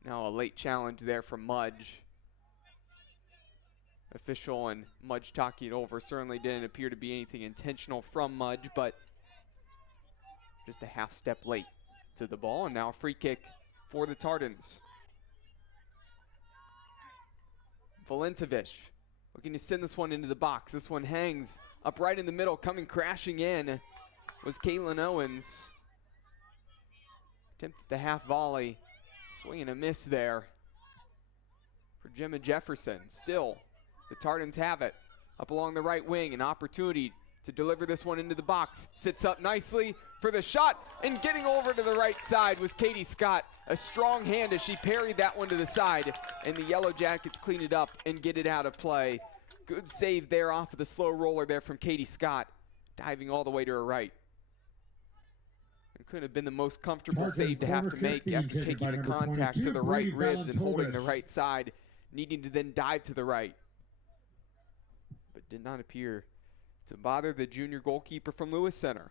Now a late challenge there from Mudge. Official and Mudge talking it over. Certainly didn't appear to be anything intentional from Mudge, but just a half step late to the ball. And now a free kick for the Tardans. Valentovich looking to send this one into the box. This one hangs up right in the middle. Coming crashing in was Caitlin Owens. Attempted the half volley. Swing and a miss there for Gemma Jefferson. Still, the Tardans have it. Up along the right wing, an opportunity to deliver this one into the box. Sits up nicely for the shot, and getting over to the right side was Katie Scott. A strong hand as she parried that one to the side, and the Yellow Jackets clean it up and get it out of play. Good save there off of the slow roller there from Katie Scott, diving all the way to her right. It couldn't have been the most comfortable save to have to make after taking the contact to the right ribs and holding the right side, needing to then dive to the right. But did not appear to bother the junior goalkeeper from Lewis Center.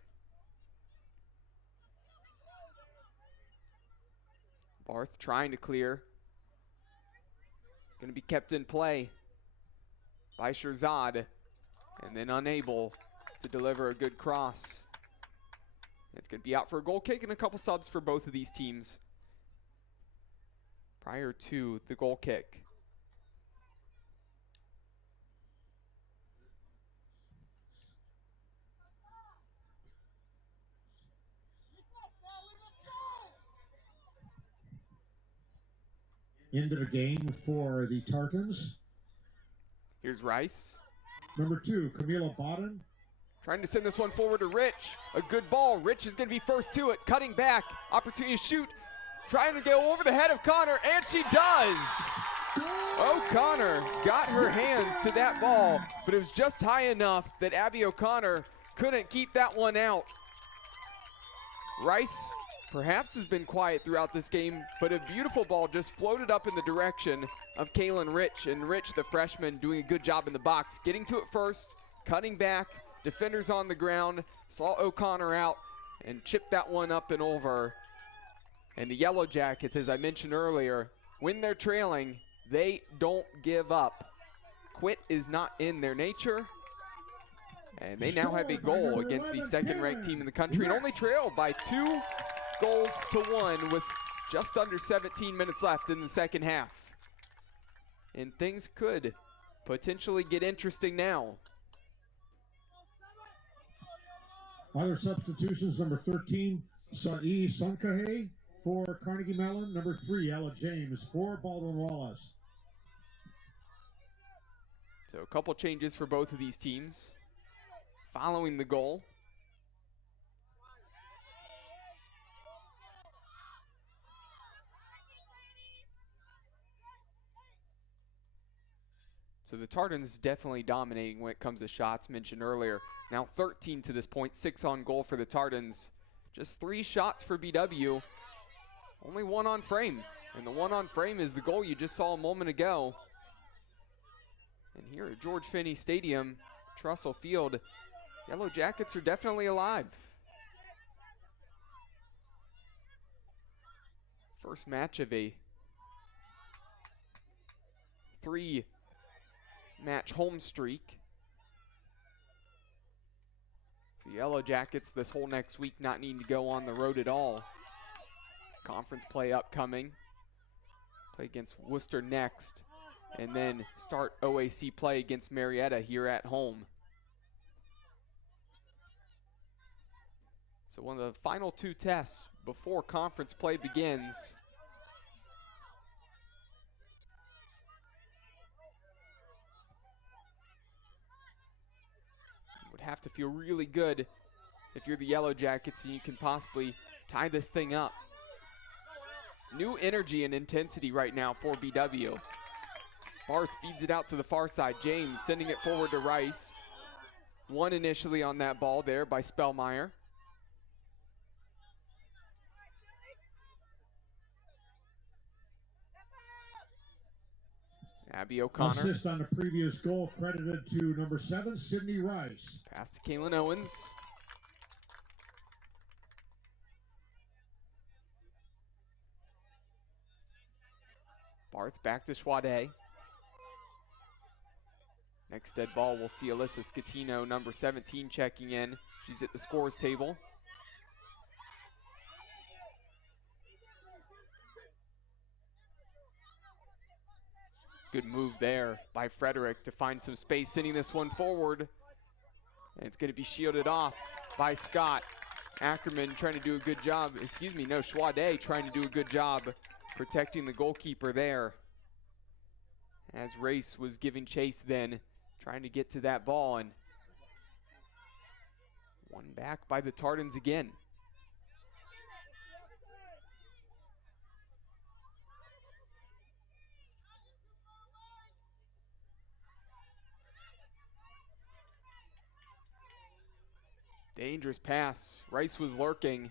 Barth trying to clear. Going to be kept in play by Sherzad, and then unable to deliver a good cross. It's going to be out for a goal kick and a couple subs for both of these teams prior to the goal kick. Into the game for the Tartans. Here's Rice. Number 2, Camila Bodden. Trying to send this one forward to Rich. A good ball. Rich is going to be first to it. Cutting back. Opportunity to shoot. Trying to go over the head of Connor, and she does. O'Connor got her hands to that ball, but it was just high enough that Abby O'Connor couldn't keep that one out. Rice perhaps has been quiet throughout this game, but a beautiful ball just floated up in the direction of Kaylin Rich, and Rich, the freshman, doing a good job in the box, getting to it first, cutting back, defenders on the ground, saw O'Connor out, and chip that one up and over. And the Yellow Jackets, as I mentioned earlier, when they're trailing, they don't give up. Quit is not in their nature. And they now have a goal against the second-ranked team in the country and only trail by 2 goals to 1 with just under 17 minutes left in the second half. And things could potentially get interesting now. Other substitutions, number 13, Sa'i Sunkahe for Carnegie Mellon. Number 3, Ella James for Baldwin Wallace. So a couple changes for both of these teams following the goal. So the Tartans definitely dominating when it comes to shots mentioned earlier. Now 13 to this point, 6 on goal for the Tartans. Just 3 shots for BW, only 1 on frame. And the 1 on frame is the goal you just saw a moment ago. And here at George Finnie Stadium, Tressel Field, Yellow Jackets are definitely alive. First match of a 3-match home streak. The Yellow Jackets this whole next week not needing to go on the road at all. Conference play upcoming. Play against Worcester next. And then start OAC play against Marietta here at home. So one of the final 2 tests before conference play begins. Would have to feel really good if you're the Yellow Jackets and you can possibly tie this thing up. New energy and intensity right now for BW. Barth feeds it out to the far side. James sending it forward to Rice. 1 initially on that ball there by Spellmeyer. Abby O'Connor. Assist on the previous goal credited to number 7, Sydney Rice. Pass to Kaylin Owens. Barth back to Schwade. Next dead ball, we'll see Alyssa Scatino, number 17, checking in. She's at the scores table. Good move there by Frederick to find some space, sending this one forward. And it's going to be shielded off by Scott. Ackerman trying to do a good job. Schwade trying to do a good job protecting the goalkeeper there. As Race was giving chase then, trying to get to that ball, and one back by the Tartans again. Dangerous pass. Rice was lurking.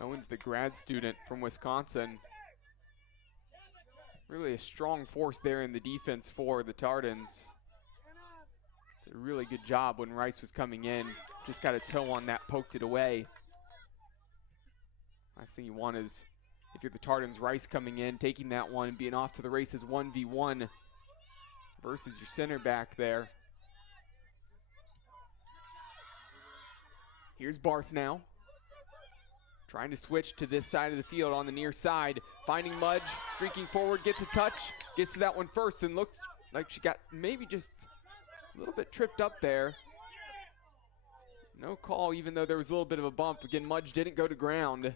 Owens, the grad student from Wisconsin. Really a strong force there in the defense for the Tartans. Did a really good job when Rice was coming in. Just got a toe on that, poked it away. Last thing you want is, if you're the Tartans, Rice coming in, taking that one, being off to the races 1v1 versus your center back there. Here's Barth now. Trying to switch to this side of the field on the near side. Finding Mudge, streaking forward, gets a touch. Gets to that one first and looks like she got maybe just a little bit tripped up there. No call, even though there was a little bit of a bump. Again, Mudge didn't go to ground.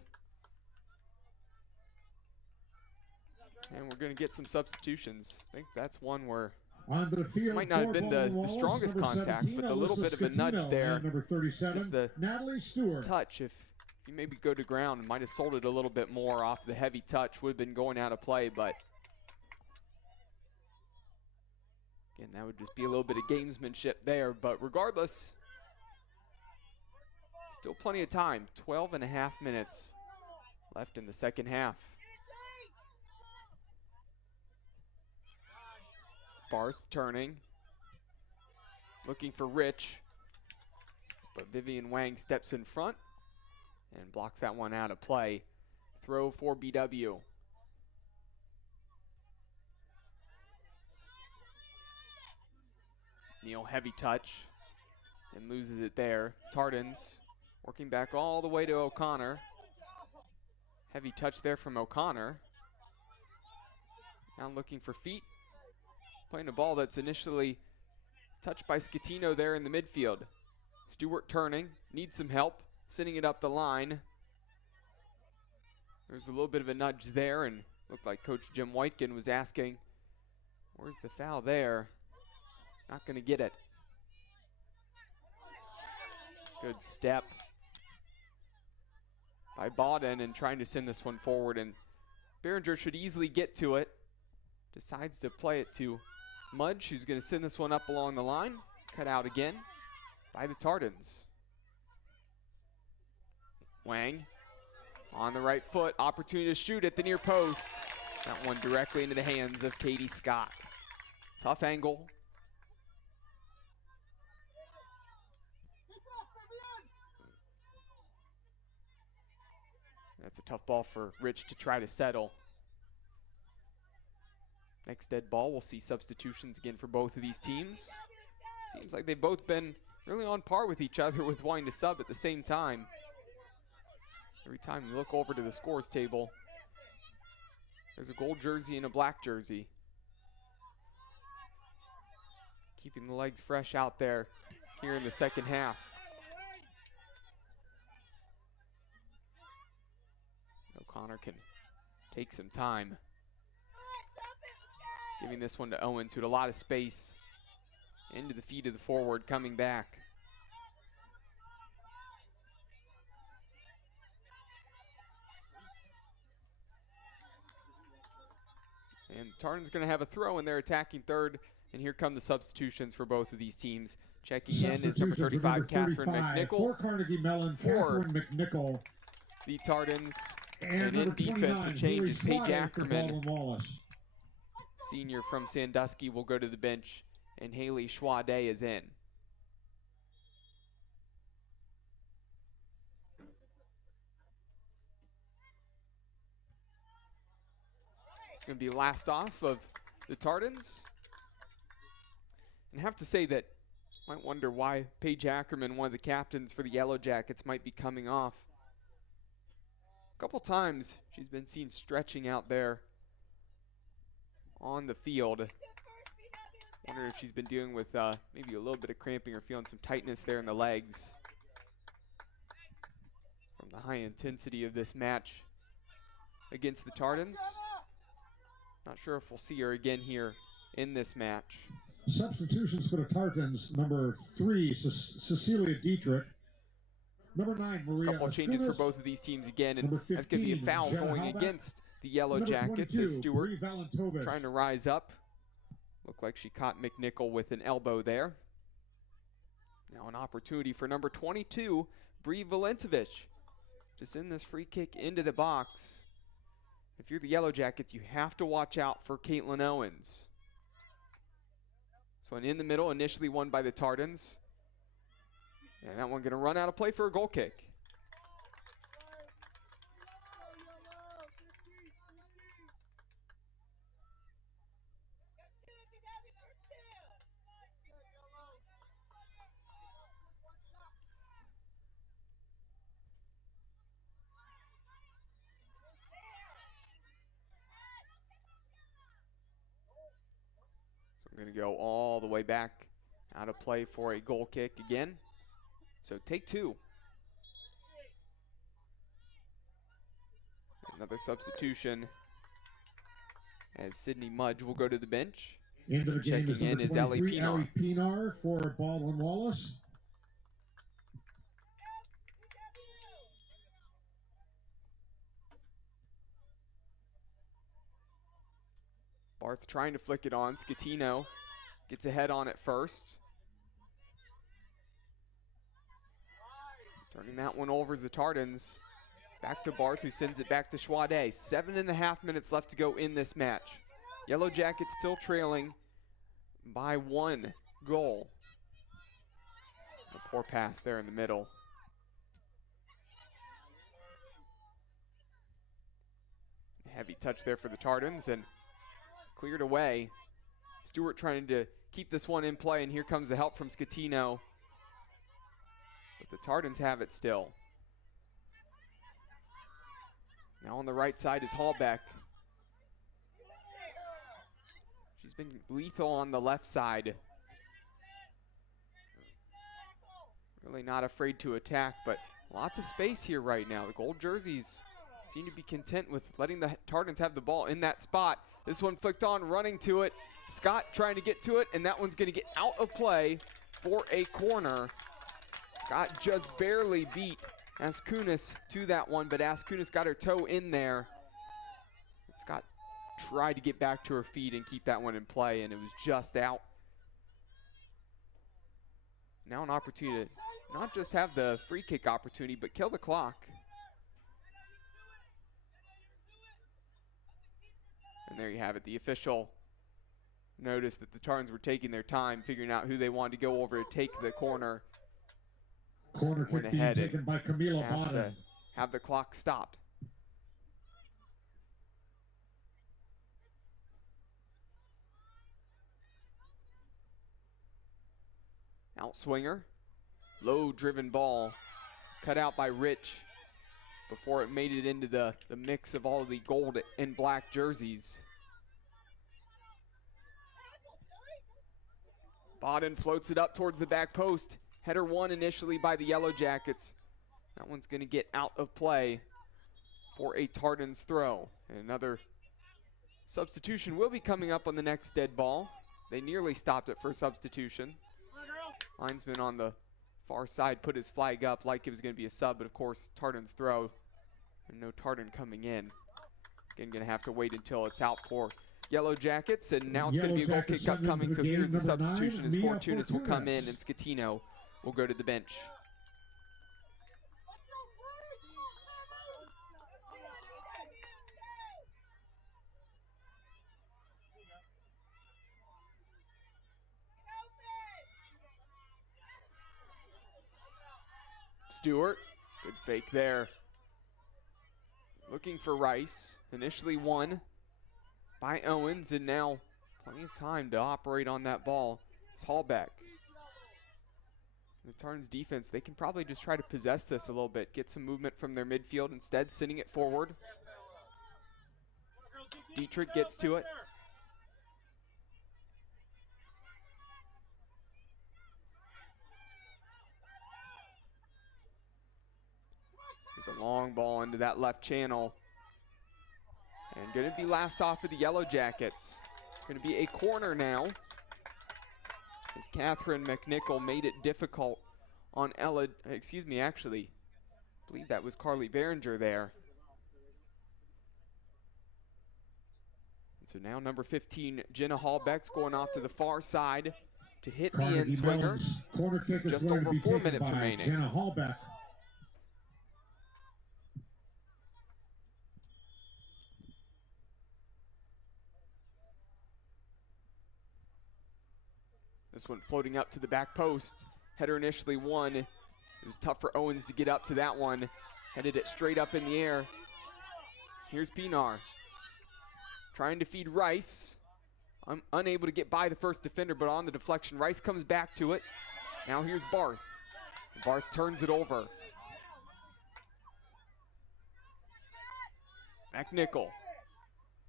And we're going to get some substitutions. I think that's one where it might not have been the strongest contact, but a little bit of a nudge there. Just the touch, if you maybe go to ground, might have sold it a little bit more off the heavy touch. Would have been going out of play, but again, that would just be a little bit of gamesmanship there. But regardless, still plenty of time. 12.5 minutes left in the second half. Barth turning. looking for Rich, but Vivian Wang steps in front and blocks that one out of play. Throw for BW. Neal, heavy touch, and loses it there. Tardens working back all the way to O'Connor. Heavy touch there from O'Connor. Now looking for feet. Playing a ball that's initially touched by Scatino there in the midfield. Stewart turning, needs some help, sending it up the line. There's a little bit of a nudge there, and looked like Coach Jim Whitekin was asking, where's the foul there? Not going to get it. Good step by Bawden and trying to send this one forward, and Behringer should easily get to it. Decides to play it to Mudge, who's going to send this one up along the line. Cut out again by the Tardens. Wang on the right foot, opportunity to shoot at the near post. That one directly into the hands of Katie Scott. Tough angle. That's a tough ball for Rich to try to settle. Next dead ball, we'll see substitutions again for both of these teams. Seems like they've both been really on par with each other with wanting to sub at the same time. Every time you look over to the scores table, there's a gold jersey and a black jersey. Keeping the legs fresh out there here in the second half. O'Connor can take some time. Giving this one to Owens, who had a lot of space. Into the feet of the forward, coming back. And Tartan's going to have a throw in their attacking third. And here come the substitutions for both of these teams. Checking in is number 35, Catherine McNichol. For Carnegie Mellon, Catherine McNichol. The Tardens. And in defense, a change is Paige Ackerman. Senior from Sandusky will go to the bench, and Haley Schwade is in. It's going to be last off of the Tardens. And I have to say that you might wonder why Paige Ackerman, one of the captains for the Yellow Jackets, might be coming off. A couple times she's been seen stretching out there on the field. Wonder if she's been dealing with maybe a little bit of cramping or feeling some tightness there in the legs from the high intensity of this match against the Tardens. Not sure if we'll see her again here in this match. Substitutions for the Tartans: number 3, Cecilia Dietrich. Number 9, Maria. A couple changes for both of these teams again, and that's going to be a foul going against the Yellow Jackets as Stewart trying to rise up. Looked like she caught McNichol with an elbow there. Now an opportunity for number 22, Bree Valentovich, to send this free kick into the box. If you're the Yellow Jackets, you have to watch out for Caitlin Owens. So in the middle, initially won by the Tardens. And that one going to run out of play for a goal kick. We're going to go all the way back out of play for a goal kick again. So take 2. Another substitution as Sydney Mudge will go to the bench. Into the game Checking in is Ellie Pinar. Ellie Pinar for Baldwin Wallace. Barth trying to flick it on. Scatino gets ahead on it first. Turning that one over is the Tardens. Back to Barth, who sends it back to Schwade. 7.5 minutes left to go in this match. Yellow Jackets still trailing by 1 goal. A poor pass there in the middle. Heavy touch there for the Tardans and cleared away. Stewart trying to keep this one in play, and here comes the help from Scatino. But the Tardans have it still. Now on the right side is Hallbeck. She's been lethal on the left side. Really not afraid to attack, but lots of space here right now. The gold jerseys seem to be content with letting the Tardans have the ball in that spot. This one flicked on, running to it. Scott trying to get to it, and that one's going to get out of play for a corner. Scott just barely beat Askunis to that one, but Askunis got her toe in there. Scott tried to get back to her feet and keep that one in play, and it was just out. Now an opportunity to not just have the free kick opportunity, but kill the clock. And there you have it. The official noticed that the Tardans were taking their time, figuring out who they wanted to go over to take the corner. Corner Went kick being ahead taken by Camila and asked to Bottom. have the clock stopped. Outswinger, low driven ball, cut out by Rich before it made it into the mix of all of the gold and black jerseys. Bodden floats it up towards the back post. Header won initially by the Yellow Jackets. That one's going to get out of play for a Tardans throw. And another substitution will be coming up on the next dead ball. They nearly stopped it for a substitution. Linesman on the far side put his flag up like it was going to be a sub, but of course Tardans throw and no Tardan coming in. Again, going to have to wait until it's out for Yellow Jackets, and now it's going to be a goal kick upcoming, so here's the substitution as Fortunas will come in and Scatino will go to the bench. Stewart, good fake there. Looking for Rice, initially won by Owens, and now plenty of time to operate on that ball. It's Hallbeck. The Tardans defense, they can probably just try to possess this a little bit, get some movement from their midfield, instead sending it forward. Dietrich gets to it. There's a long ball into that left channel. And going to be last off for the Yellow Jackets. Going to be a corner now, as Catherine McNichol made it difficult on Ella, actually, I believe that was Carly Behringer there. And so now number 15, Jenna Hallbeck's going off to the far side to hit the end swinger. Just over 4 minutes remaining. Jenna Hallbeck. This one floating up to the back post. Header initially won. It was tough for Owens to get up to that one. Headed it straight up in the air. Here's Pinar. Trying to feed Rice. I'm unable to get by the first defender, but on the deflection, Rice comes back to it. Now here's Barth. Barth turns it over. McNichol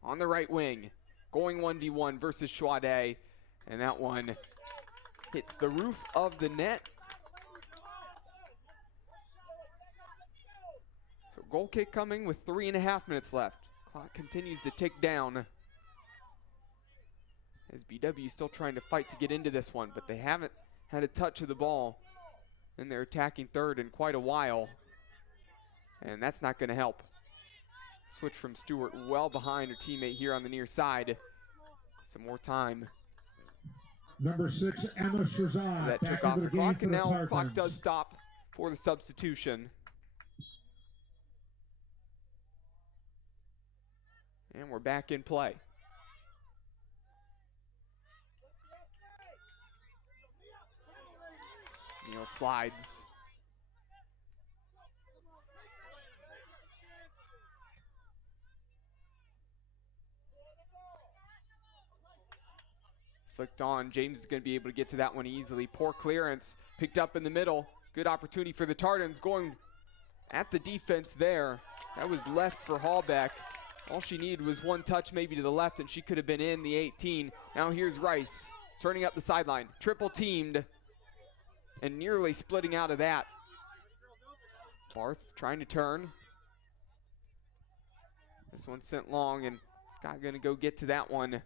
on the right wing. Going 1v1 versus Schwade. And that one hits the roof of the net. So goal kick coming with 3.5 minutes left. Clock continues to tick down. As BW still trying to fight to get into this one, but they haven't had a touch of the ball in their attacking third in quite a while. And that's not going to help. Switch from Stewart well behind her teammate here on the near side. Some more time. Number 6, Emma Shazad. That took off the clock, and now the clock does stop for the substitution. And we're back in play. Neal slides. Flicked on. James is going to be able to get to that one easily. Poor clearance. Picked up in the middle. Good opportunity for the Tartans. Going at the defense there. That was left for Hallbeck. All she needed was one touch maybe to the left, and she could have been in the 18. Now here's Rice turning up the sideline. Triple teamed and nearly splitting out of that. Barth trying to turn. This one sent long, and Scott going to go get to that one.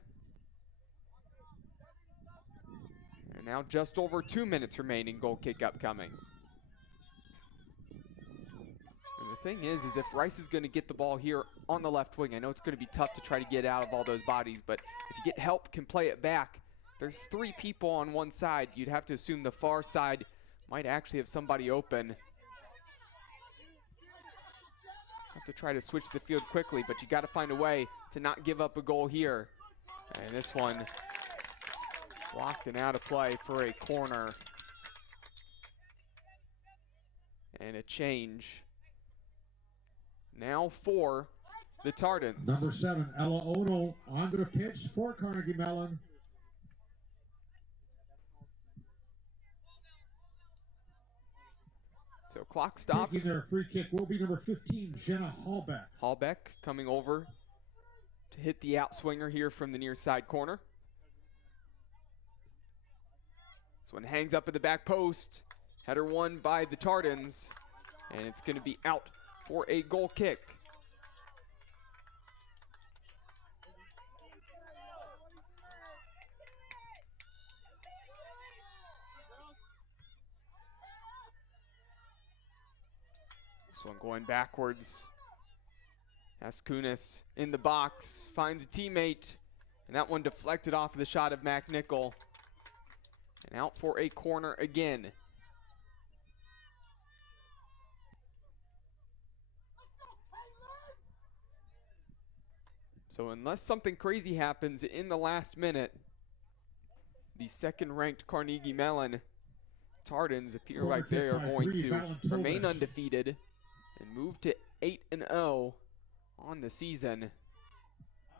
And now just over 2 minutes remaining, goal kick upcoming. And the thing is if Rice is going to get the ball here on the left wing, I know it's going to be tough to try to get out of all those bodies, but if you get help, can play it back. There's 3 people on one side. You'd have to assume the far side might actually have somebody open. Have to try to switch the field quickly, but you got to find a way to not give up a goal here. And this one blocked and out of play for a corner. And a change. Now for the Tartans. Number 7, Ella Ono on the pitch for Carnegie Mellon. So clock stopped. Taking their free kick will be number 15, Jenna Hallbeck. Hallbeck coming over to hit the outswinger here from the near side corner. This one hangs up at the back post. Header won by the Tartans. And it's going to be out for a goal kick. This one going backwards. Askunis in the box, finds a teammate, and that one deflected off of the shot of McNichol. And out for a corner again. So unless something crazy happens in the last minute, the second-ranked Carnegie Mellon Tartans appear like they are going to remain undefeated and move to 8-0 on the season.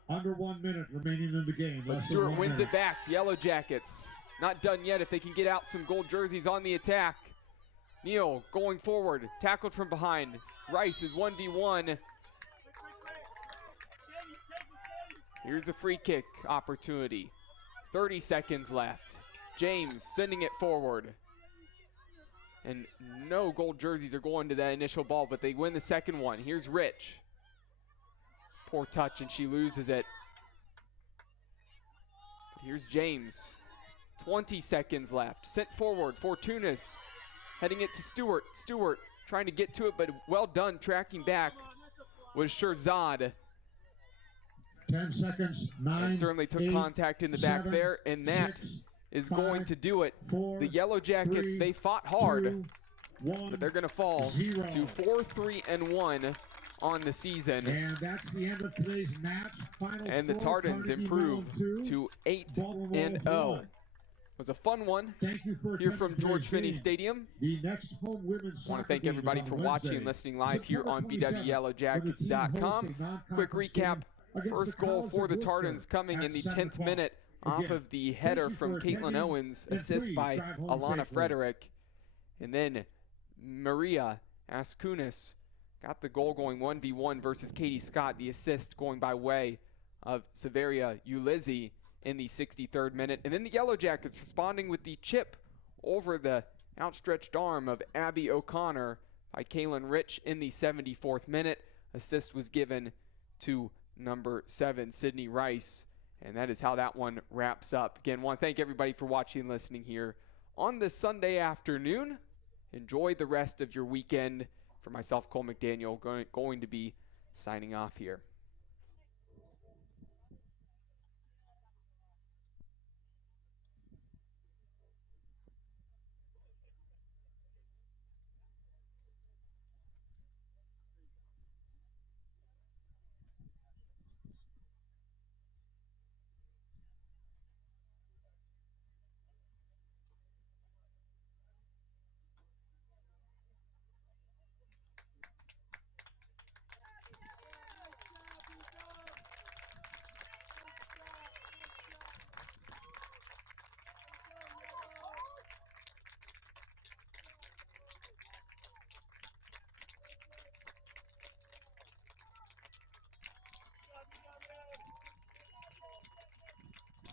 Under 1 minute remaining in the game. But Stewart wins it back. Yellow Jackets not done yet. If they can get out some gold jerseys on the attack. Neal going forward, tackled from behind. Rice is 1v1. Here's a free kick opportunity. 30 seconds left. James sending it forward. And no gold jerseys are going to that initial ball, but they win the second one. Here's Rich. Poor touch, and she loses it. But here's James. 20 seconds left. Sent forward. Fortunas heading it to Stewart. Stewart trying to get to it, but well done tracking back was Sherzad. 10 seconds, 9, and certainly took 8, contact in the 7, back there, and that 6, is 5, going to do it. 4, the Yellow Jackets, 3, they fought hard, 2, 1, but they're going to fall 0. to 4-3-1 on the season. And that's the end of today's match. Final and the score, Tartans Carnegie improve Mellon 2, to Baldwin 8-0. Wallace 1. It was a fun one Thank you for here from George Finnie game. Stadium. The next home women's I want soccer to thank game everybody is for on watching Wednesday, and listening live here September on 27th, bwyellowjackets.com. with the team hosting Quick non-conference recap. game against First the goal College for of the Worcester Tartans coming at in the 7 10th o'clock. minute off Again, of the header thank you from for Caitlin attending, Owens, and assist please by drive home Alana safely. Frederick. And then Maria Askunis got the goal going 1v1 versus Katie Scott. The assist going by way of Severia Ulizzi in the 63rd minute. And then the Yellow Jackets responding with the chip over the outstretched arm of Abby O'Connor by Kaylin Rich in the 74th minute. Assist was given to number 7, Sydney Rice. And that is how that one wraps up. Again, want to thank everybody for watching and listening here on this Sunday afternoon. Enjoy the rest of your weekend. For myself, Cole McDaniel, going to be signing off here.